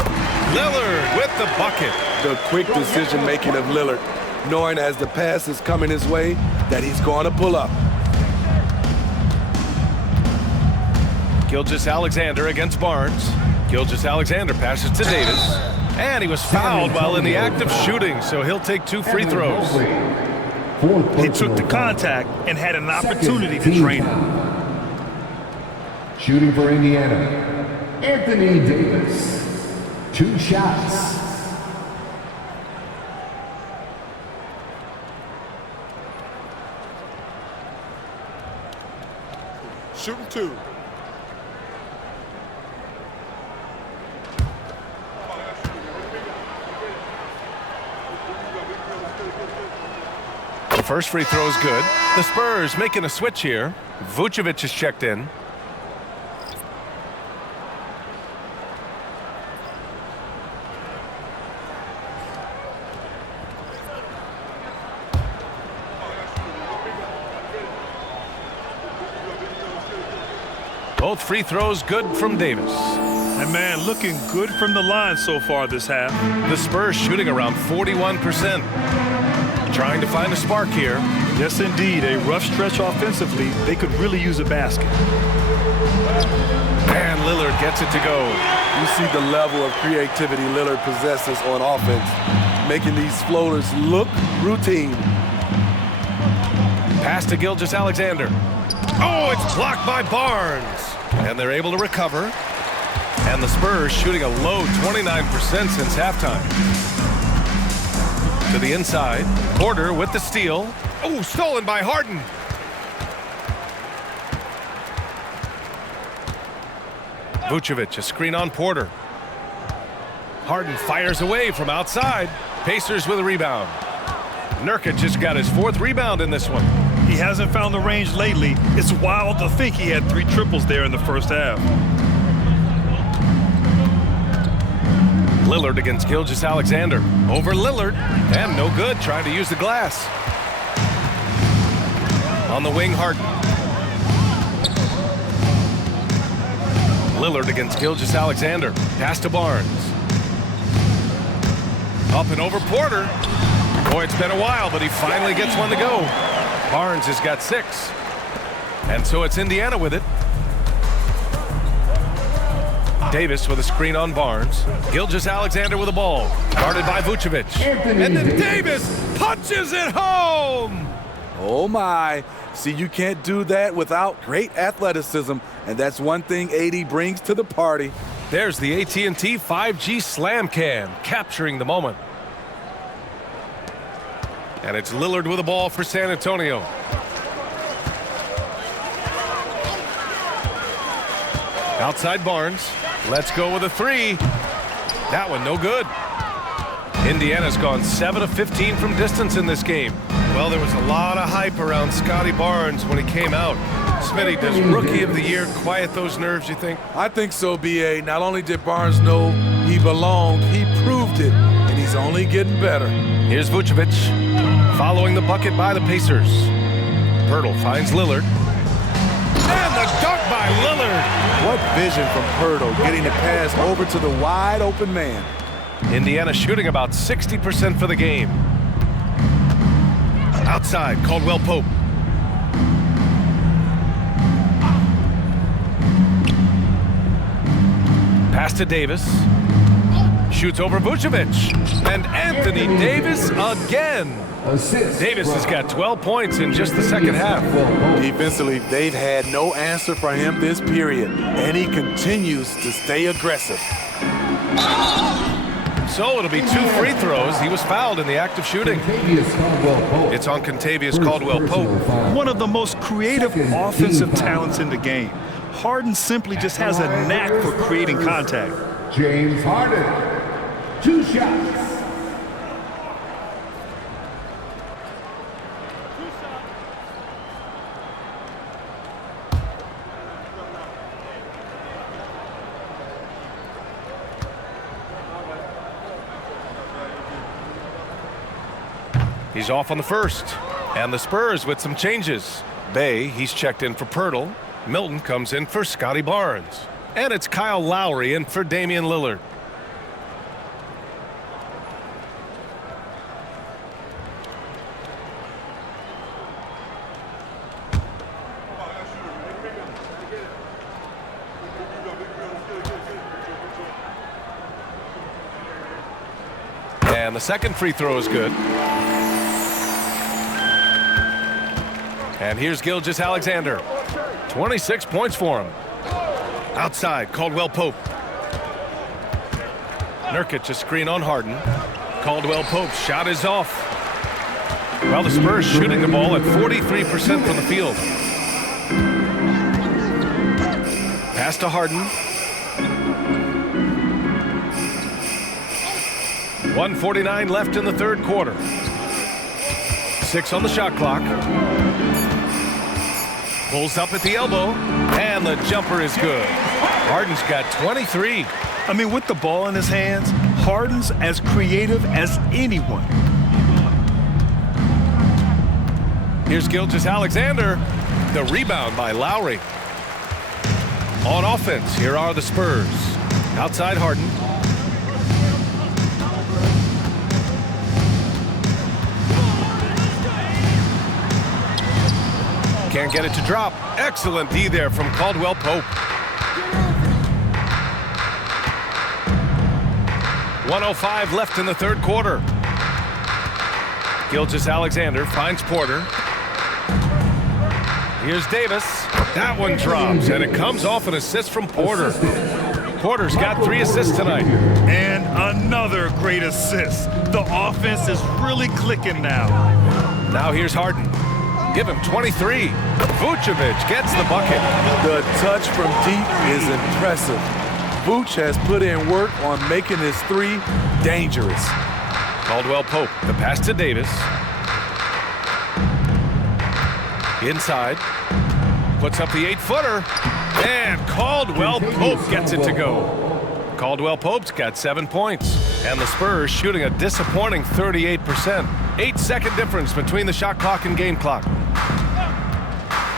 Lillard with the bucket. The quick decision-making of Lillard, knowing as the pass is coming his way that he's going to pull up. Gilgeous-Alexander against Barnes. Gilgeous-Alexander passes to Davis. And he was fouled while in the act of shooting, so he'll take 2 free throws. He took the contact and had an opportunity to drain it. Shooting for Indiana, Anthony Davis. 2 shots. Shooting 2. The first free throw is good. The Spurs making a switch here. Vucevic is checked in. Both free throws good from Davis. And man, looking good from the line so far this half. The Spurs shooting around 41%. Trying to find a spark here. Yes, indeed. A rough stretch offensively. They could really use a basket. And Lillard gets it to go. You see the level of creativity Lillard possesses on offense, making these floaters look routine. Pass to Gilgeous-Alexander. Oh, it's blocked by Barnes. And they're able to recover. And the Spurs shooting a low 29% since halftime. To the inside. Porter with the steal. Oh, stolen by Harden. Vucevic, a screen on Porter. Harden fires away from outside. Pacers with a rebound. Nurkic just got his 4th rebound in this one. He hasn't found the range lately. It's wild to think he had 3 triples there in the first half. Lillard against Gilgeous-Alexander. Over Lillard. And no good. Trying to use the glass. On the wing, Harden. Lillard against Gilgeous-Alexander. Pass to Barnes. Up and over Porter. Boy, it's been a while, but he finally gets one to go. Barnes has got 6. And so it's Indiana with it. Davis with a screen on Barnes. Gilgeous-Alexander with the ball. Guarded by Vucevic. And then Davis punches it home! Oh my. See, you can't do that without great athleticism, and that's one thing AD brings to the party. There's the AT&T 5G Slam Cam, capturing the moment. And it's Lillard with the ball for San Antonio. Outside Barnes. Let's go with a 3. That one no good. Indiana's gone 7 of 15 from distance in this game. Well, there was a lot of hype around Scotty Barnes when he came out. Smitty, does Rookie of the Year quiet those nerves, you think? I think so, B.A. Not only did Barnes know he belonged, he proved it, and he's only getting better. Here's Vucevic, following the bucket by the Pacers. Pirtle finds Lillard. And the dunk by Lillard! What vision from Pirtle, getting the pass over to the wide open man. Indiana shooting about 60% for the game. Outside, Caldwell Pope. Pass to Davis. Shoots over Vucevic. And Anthony Davis again. Davis has got 12 points in just the second half. Defensively, they've had no answer for him this period, and he continues to stay aggressive. So it'll be 2 free throws. He was fouled in the act of shooting. It's on Contavious Caldwell-Pope. One of the most creative offensive talents in the game. Harden simply just has a knack for creating contact. James Harden, 2 shots. He's off on the first. And the Spurs with some changes. Bay, he's checked in for Pirtle. Milton comes in for Scotty Barnes. And it's Kyle Lowry in for Damian Lillard. And the second free throw is good. And here's Gilgeous-Alexander. 26 points for him. Outside, Caldwell-Pope. Nurkic, a screen on Harden. Caldwell-Pope's shot is off. Well, the Spurs shooting the ball at 43% from the field. Pass to Harden. 1:49 left in the third quarter. 6 on the shot clock. Pulls up at the elbow, and the jumper is good. Harden's got 23. I mean, with the ball in his hands, Harden's as creative as anyone. Here's Gilgeous-Alexander. The rebound by Lowry. On offense, here are the Spurs. Outside Harden. Can't get it to drop. Excellent D there from Caldwell Pope. 1:05 left in the third quarter. Gilgeous-Alexander finds Porter. Here's Davis. That one drops, and it comes off an assist from Porter. Porter's got 3 assists tonight. And another great assist. The offense is really clicking now. Now here's Harden. Give him 23. Vucevic gets the bucket. The touch from deep is impressive. Vooch has put in work on making his 3 dangerous. Caldwell Pope, the pass to Davis. Inside. Puts up the 8-footer. And Caldwell Pope gets it to go. Caldwell Pope's got 7 points. And the Spurs shooting a disappointing 38%. 8-second difference between the shot clock and game clock.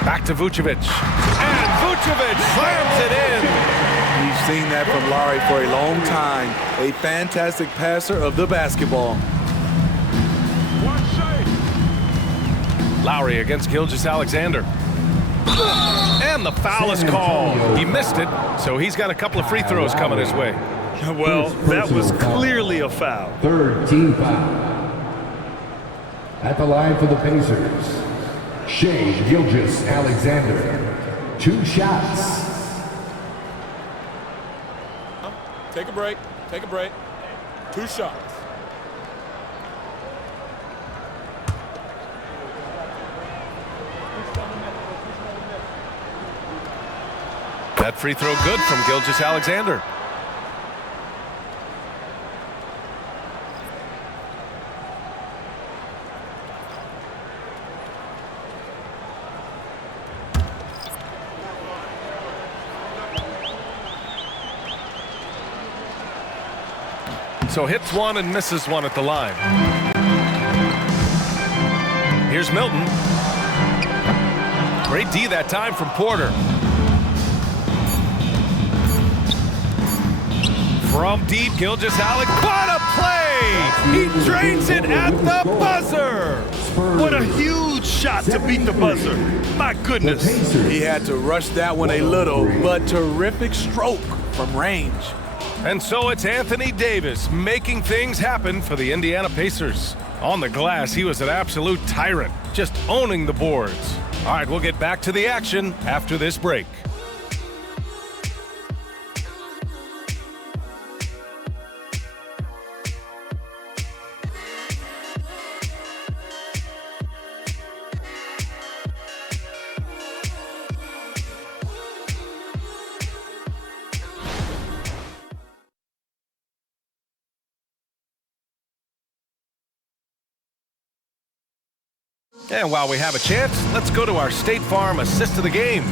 Back to Vucevic. And Vucevic slams it in. We've seen that from Lowry for a long time. A fantastic passer of the basketball. Lowry against Gilgeous-Alexander. And the foul is called. He missed it, so he's got a couple of free throws coming his way. Well, that was clearly a foul. Third team foul. At the line for the Pacers, Shea Gilgeous-Alexander. 2 shots. Take a break. Take a break. 2 shots. That free throw good from Gilgeous-Alexander. So hits 1 and misses 1 at the line. Here's Milton. Great D that time from Porter. From deep, Gilgeous-Alexander. What a play! He drains it at the buzzer! What a huge shot to beat the buzzer. My goodness. He had to rush that one a little, but terrific stroke from range. And so it's Anthony Davis making things happen for the Indiana Pacers. On the glass, he was an absolute tyrant, just owning the boards. All right, we'll get back to the action after this break. And while we have a chance, let's go to our State Farm assist of the game.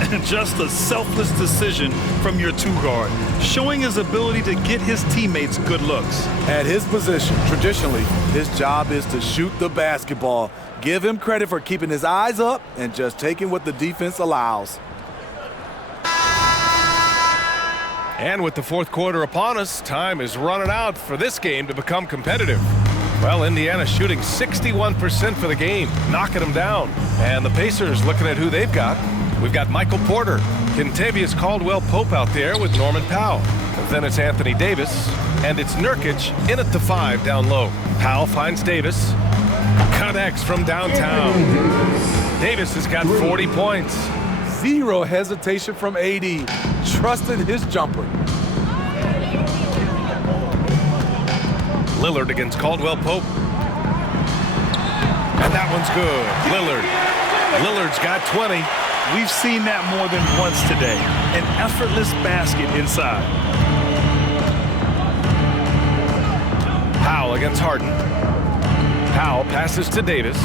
And just a selfless decision from your 2-guard, showing his ability to get his teammates good looks. At his position, traditionally, his job is to shoot the basketball. Give him credit for keeping his eyes up and just taking what the defense allows. And with the fourth quarter upon us, time is running out for this game to become competitive. Well, Indiana shooting 61% for the game, knocking them down. And the Pacers looking at who they've got. We've got Michael Porter, Kentavious Caldwell-Pope out there with Norman Powell. Then it's Anthony Davis, and it's Nurkic in at the 5 down low. Powell finds Davis, connects from downtown. Davis has got 40 points. Zero hesitation from AD, trusted his jumper. Lillard against Caldwell-Pope. And that one's good. Lillard's got 20. We've seen that more than once today. An effortless basket inside. Powell against Harden. Powell passes to Davis.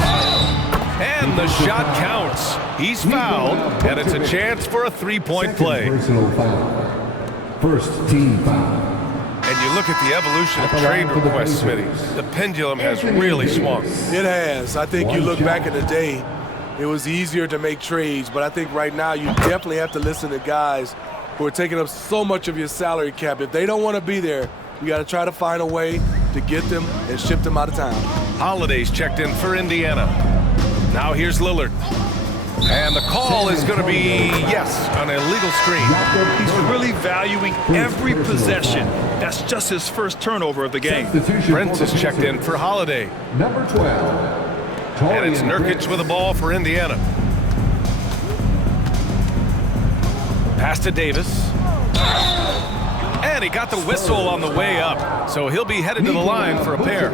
And the shot counts. He's fouled, and it's a chance for a 3-point play. Personal foul. First team foul. And you look at the evolution of trade requests, Smitty. The pendulum has really swung. It has. I think you look back in the day, it was easier to make trades, but I think right now you definitely have to listen to guys who are taking up so much of your salary cap. If they don't want to be there, you got to try to find a way to get them and ship them out of town. Holiday's checked in for Indiana. Now here's Lillard. And the call is going to be, yes, an illegal screen. He's really valuing every possession. That's just his first turnover of the game. Prince is checked in for Holiday. Number 12. And it's Nurkic with the ball for Indiana. Pass to Davis. And he got the whistle on the way up. So he'll be headed to the line for a pair.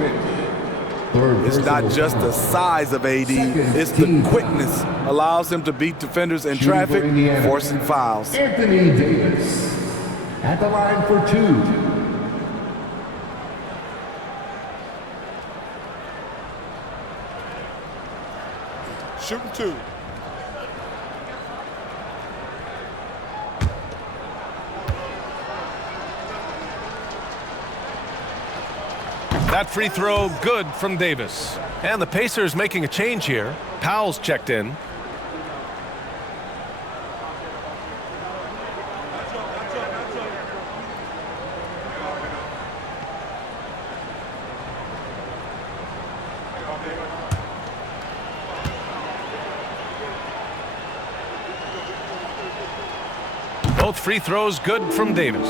It's not just the size of AD, it's the quickness. Allows him to beat defenders in traffic, forcing fouls. Anthony Davis at the line for 2. Shooting 2. That free throw good from Davis. And the Pacers making a change here. Powell's checked in. Both free throws good from Davis.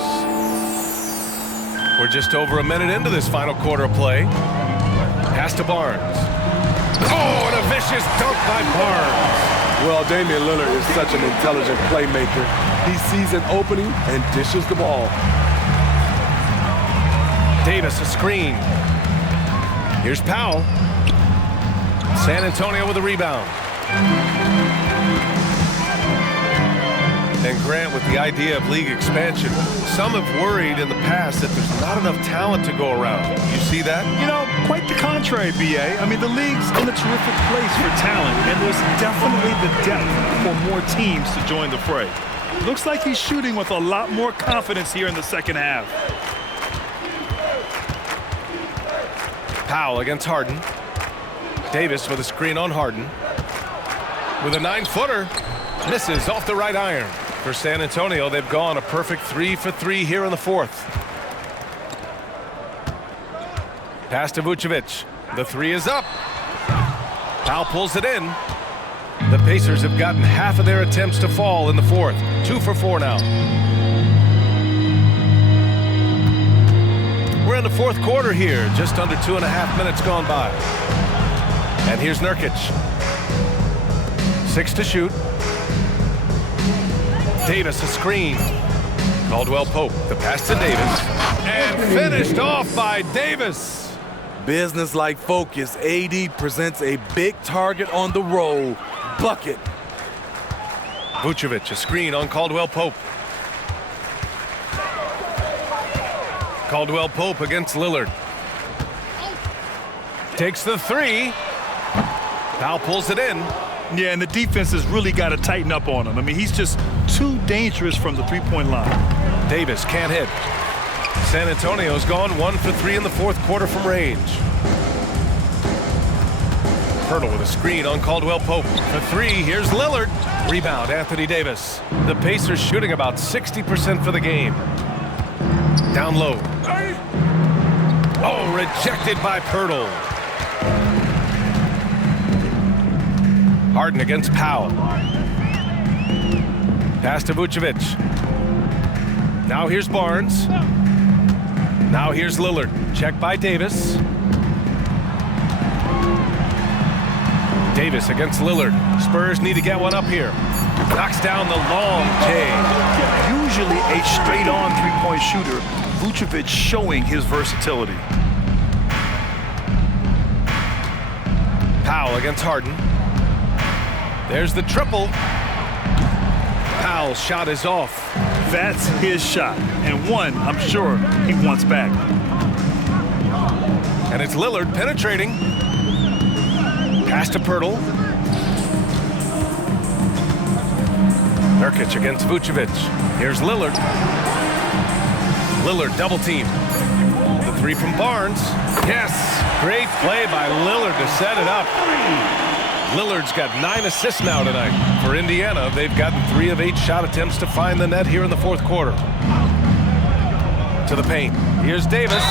We're just over a minute into this final quarter of play. Pass to Barnes. Oh, and a vicious dunk by Barnes. Well, Damian Lillard is such an intelligent playmaker. He sees an opening and dishes the ball. Davis a screen. Here's Powell. San Antonio with a rebound. And Grant, with the idea of league expansion, some have worried in the past that there's not enough talent to go around. You see that? You know, quite the contrary, BA. I mean, the league's in a terrific place for talent, and there's definitely the depth for more teams to join the fray. Looks like he's shooting with a lot more confidence here in the second half. Powell against Harden. Davis with a screen on Harden. With a 9-footer. Misses off the right iron. For San Antonio, they've gone a perfect 3 for 3 here in the fourth. Pass to Vucevic. The 3 is up. Powell pulls it in. The Pacers have gotten half of their attempts to fall in the fourth. 2 for 4 now. We're in the fourth quarter here. Just under 2.5 minutes gone by. And here's Nurkic. 6 to shoot. Davis a screen. Caldwell Pope, the pass to Davis. And finished off by Davis. Business-like focus. AD presents a big target on the roll. Bucket. Vucevic a screen on Caldwell Pope. Caldwell Pope against Lillard. Takes the 3. Powell pulls it in. Yeah, and the defense has really got to tighten up on him. I mean, he's just too dangerous from the three-point line. Davis can't hit. San Antonio's gone 1 for 3 in the fourth quarter from range. Pirtle with a screen on Caldwell Pope. For 3, here's Lillard. Rebound, Anthony Davis. The Pacers shooting about 60% for the game. Down low. Oh, rejected by Pirtle. Harden against Powell. Pass to Vucevic. Now here's Barnes. Now here's Lillard. Check by Davis. Davis against Lillard. Spurs need to get one up here. Knocks down the long J. Usually a straight-on three-point shooter, Vucevic showing his versatility. Powell against Harden. There's the triple. Powell's shot is off. That's his shot, and one I'm sure he wants back. And it's Lillard penetrating. Pass to Pirtle. Nurkic against Vucevic. Here's Lillard. Lillard double team. The 3 from Barnes. Yes, great play by Lillard to set it up. Lillard's got 9 assists now tonight. For Indiana, they've gotten 3 of 8 shot attempts to find the net here in the fourth quarter. To the paint. Here's Davis.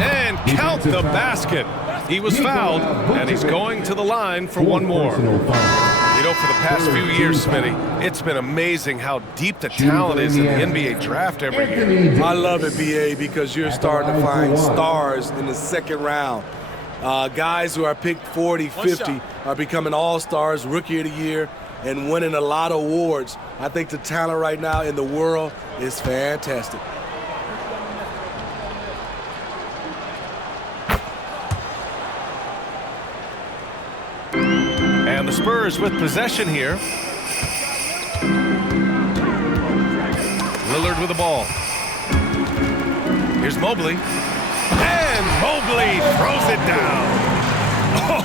And count the basket. He was fouled, and he's going to the line for one more. You know, for the past few years, Smitty, it's been amazing how deep the talent is in the NBA draft every year. I love it, BA, because you're starting to find stars in the second round. Guys who are picked 40, 50 are becoming all-stars, rookie of the year, and winning a lot of awards. I think the talent right now in the world is fantastic. And the Spurs with possession here. Lillard with the ball. Here's Mobley. And Mobley throws it down.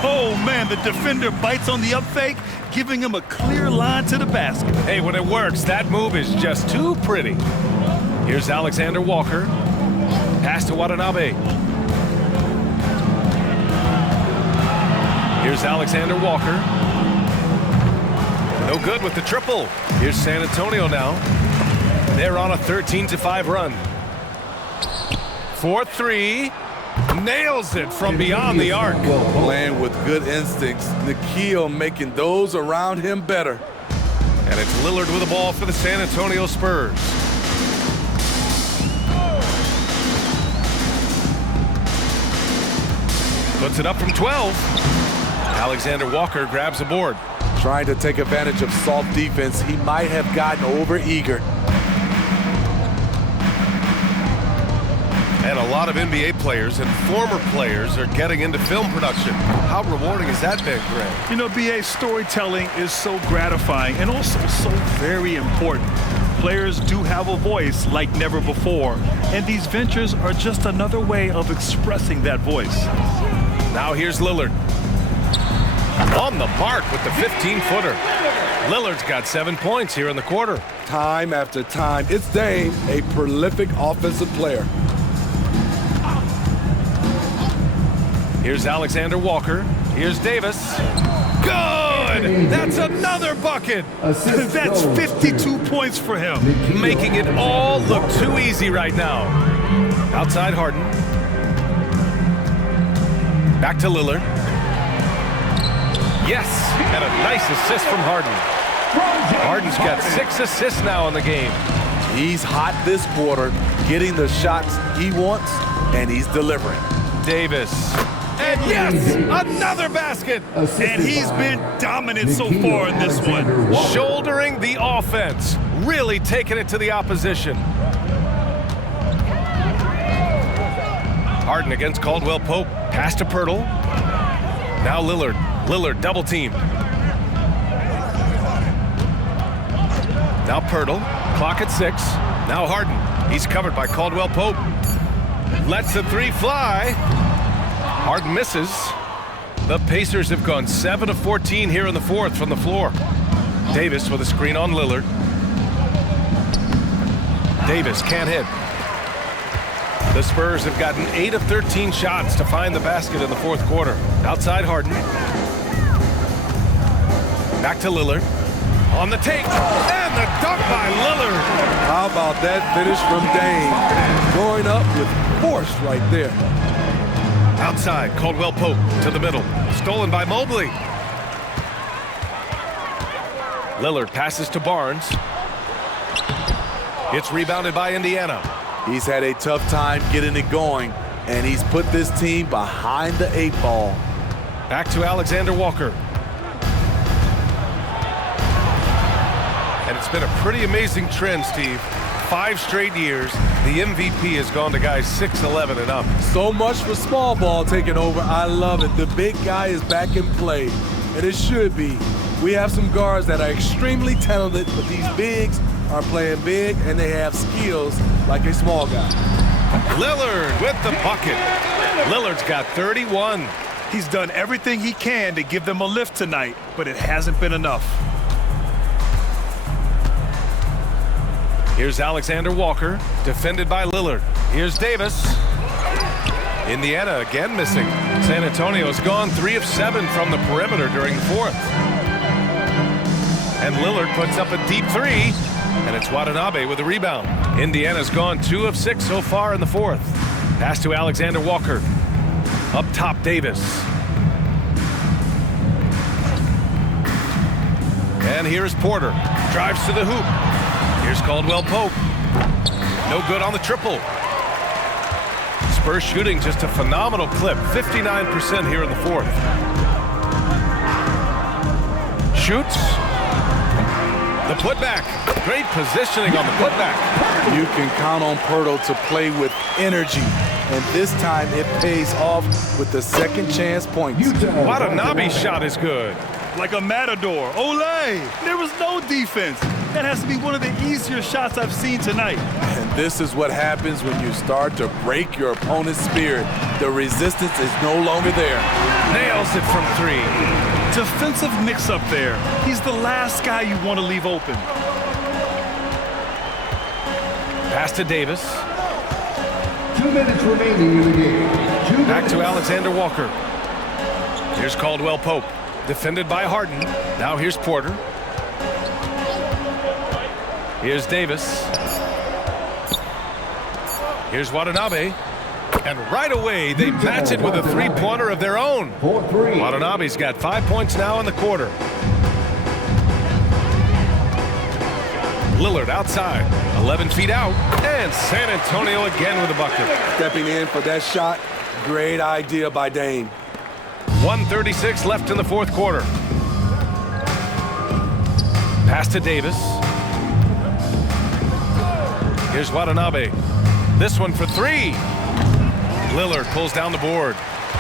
Oh, man, the defender bites on the up fake, giving him a clear line to the basket. Hey, when it works, that move is just too pretty. Here's Alexander Walker. Pass to Watanabe. Here's Alexander Walker. No good with the triple. Here's San Antonio now. They're on a 13-5 run. 4-3. Nails it from beyond the arc. Playing with good instincts. Nikhil making those around him better. And it's Lillard with the ball for the San Antonio Spurs. Puts it up from 12. Alexander Walker grabs a board. Trying to take advantage of soft defense. He might have gotten over-eager. And a lot of NBA players and former players are getting into film production. How rewarding has that been, Greg? You know, BA, storytelling is so gratifying and also so very important. Players do have a voice like never before, and these ventures are just another way of expressing that voice. Now here's Lillard. On the mark with the 15-footer. Lillard's got 7 points here in the quarter. Time after time, it's Dame, a prolific offensive player. Here's Alexander Walker. Here's Davis. Good! That's another bucket! That's 52 points for him. Making it all look too easy right now. Outside Harden. Back to Lillard. Yes, and a nice assist from Harden. Harden's got 6 assists now in the game. He's hot this quarter, getting the shots he wants, and he's delivering. Davis. And yes, another basket. And he's been dominant so far in this one. Shouldering the offense, really taking it to the opposition. Harden against Caldwell Pope. Pass to Pirtle. Now Lillard. Lillard double teamed. Now Pirtle. Clock at 6. Now Harden. He's covered by Caldwell Pope. Lets the 3 fly. Harden misses. The Pacers have gone 7 of 14 here in the fourth from the floor. Davis with a screen on Lillard. Davis can't hit. The Spurs have gotten 8 of 13 shots to find the basket in the fourth quarter. Outside Harden. Back to Lillard. On the take. And the dunk by Lillard. How about that finish from Dame? Going up with force right there. Outside, Caldwell Pope to the middle. Stolen by Mobley. Lillard passes to Barnes. It's rebounded by Indiana. He's had a tough time getting it going, and he's put this team behind the 8 ball. Back to Alexander Walker. And it's been a pretty amazing trend, Steve. 5 straight years, the MVP has gone to guys 6'11" and up. So much for small ball taking over. I love it. The big guy is back in play, and it should be. We have some guards that are extremely talented, but these bigs are playing big, and they have skills like a small guy. Lillard with the bucket. Lillard's got 31. He's done everything he can to give them a lift tonight, but it hasn't been enough. Here's Alexander Walker, defended by Lillard. Here's Davis. Indiana again missing. San Antonio's gone 3 of 7 from the perimeter during the fourth. And Lillard puts up a deep 3, and it's Watanabe with the rebound. Indiana's gone 2 of 6 so far in the fourth. Pass to Alexander Walker. Up top, Davis. And here's Porter. Drives to the hoop. Here's Caldwell Pope. No good on the triple. Spurs shooting just a phenomenal clip. 59% here in the fourth. Shoots. The putback. Great positioning on the putback. You can count on Pirtle to play with energy. And this time it pays off with the second chance points. Watanabe's shot is good. Like a matador. Olay! There was no defense. That has to be one of the easier shots I've seen tonight. And this is what happens when you start to break your opponent's spirit. The resistance is no longer there. Nails it from 3. Defensive mix-up there. He's the last guy you want to leave open. Pass to Davis. 2 minutes remaining in the game. Back to Alexander Walker. Here's Caldwell Pope. Defended by Harden. Now here's Porter. Here's Davis. Here's Watanabe. And right away, they match it with a three-pointer of their own. Watanabe's got 5 points now in the quarter. Lillard outside. 11 feet out. And San Antonio again with a bucket. Stepping in for that shot. Great idea by Dame. 1:36 left in the fourth quarter. Pass to Davis. Here's Watanabe. This one for 3. Lillard pulls down the board.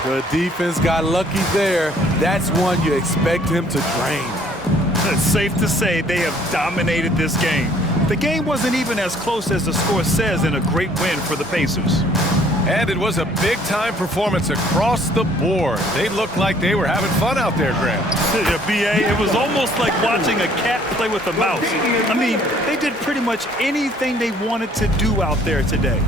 The defense got lucky there. That's one you expect him to drain. It's safe to say they have dominated this game. The game wasn't even as close as the score says in a great win for the Pacers. And it was a big-time performance across the board. They looked like they were having fun out there, Graham. Yeah, B.A., it was almost like watching a cat play with a mouse. I mean, they did pretty much anything they wanted to do out there today.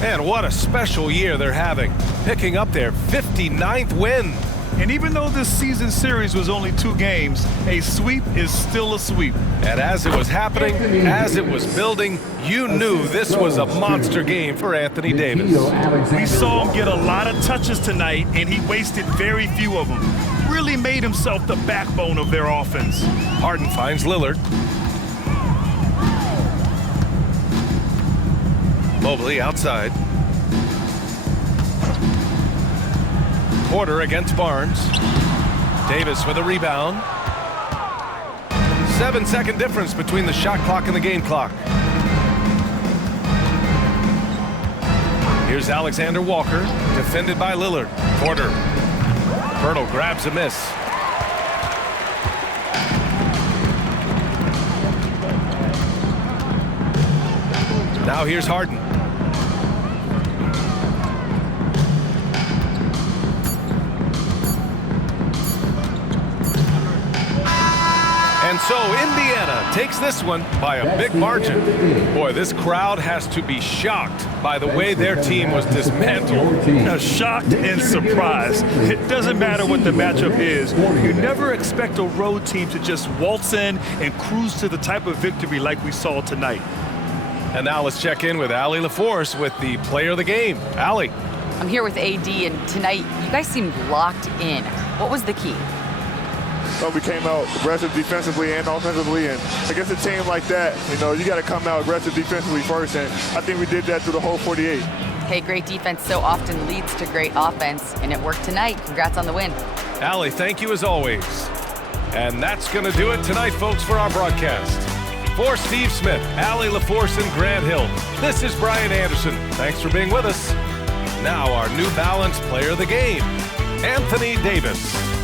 And what a special year they're having, picking up their 59th win. And even though this season series was only 2 games, a sweep is still a sweep. And as it was happening, as it was building, you knew this was a monster game for Anthony Davis. We saw him get a lot of touches tonight, and he wasted very few of them. Really made himself the backbone of their offense. Harden finds Lillard. Mobley outside. Porter against Barnes. Davis with a rebound. 7-second difference between the shot clock and the game clock. Here's Alexander Walker, defended by Lillard. Porter. Pirtle grabs a miss. Now here's Harden. And so Indiana takes this one by a big margin. Boy, this crowd has to be shocked by the way their team was dismantled. Shocked and surprised. It doesn't matter what the matchup is. You never expect a road team to just waltz in and cruise to the type of victory like we saw tonight. And now let's check in with Allie LaForce with the player of the game. Allie. I'm here with AD, and tonight you guys seemed locked in. What was the key? Well, we came out aggressive defensively and offensively, and against a team like that, you got to come out aggressive defensively first, and I think we did that through the whole 48. Hey, great defense so often leads to great offense, and it worked tonight. Congrats on the win. Allie, thank you as always. And that's going to do it tonight, folks, for our broadcast. For Steve Smith, Allie LaForce, and Grant Hill, this is Brian Anderson. Thanks for being with us. Now our New Balance player of the game, Anthony Davis.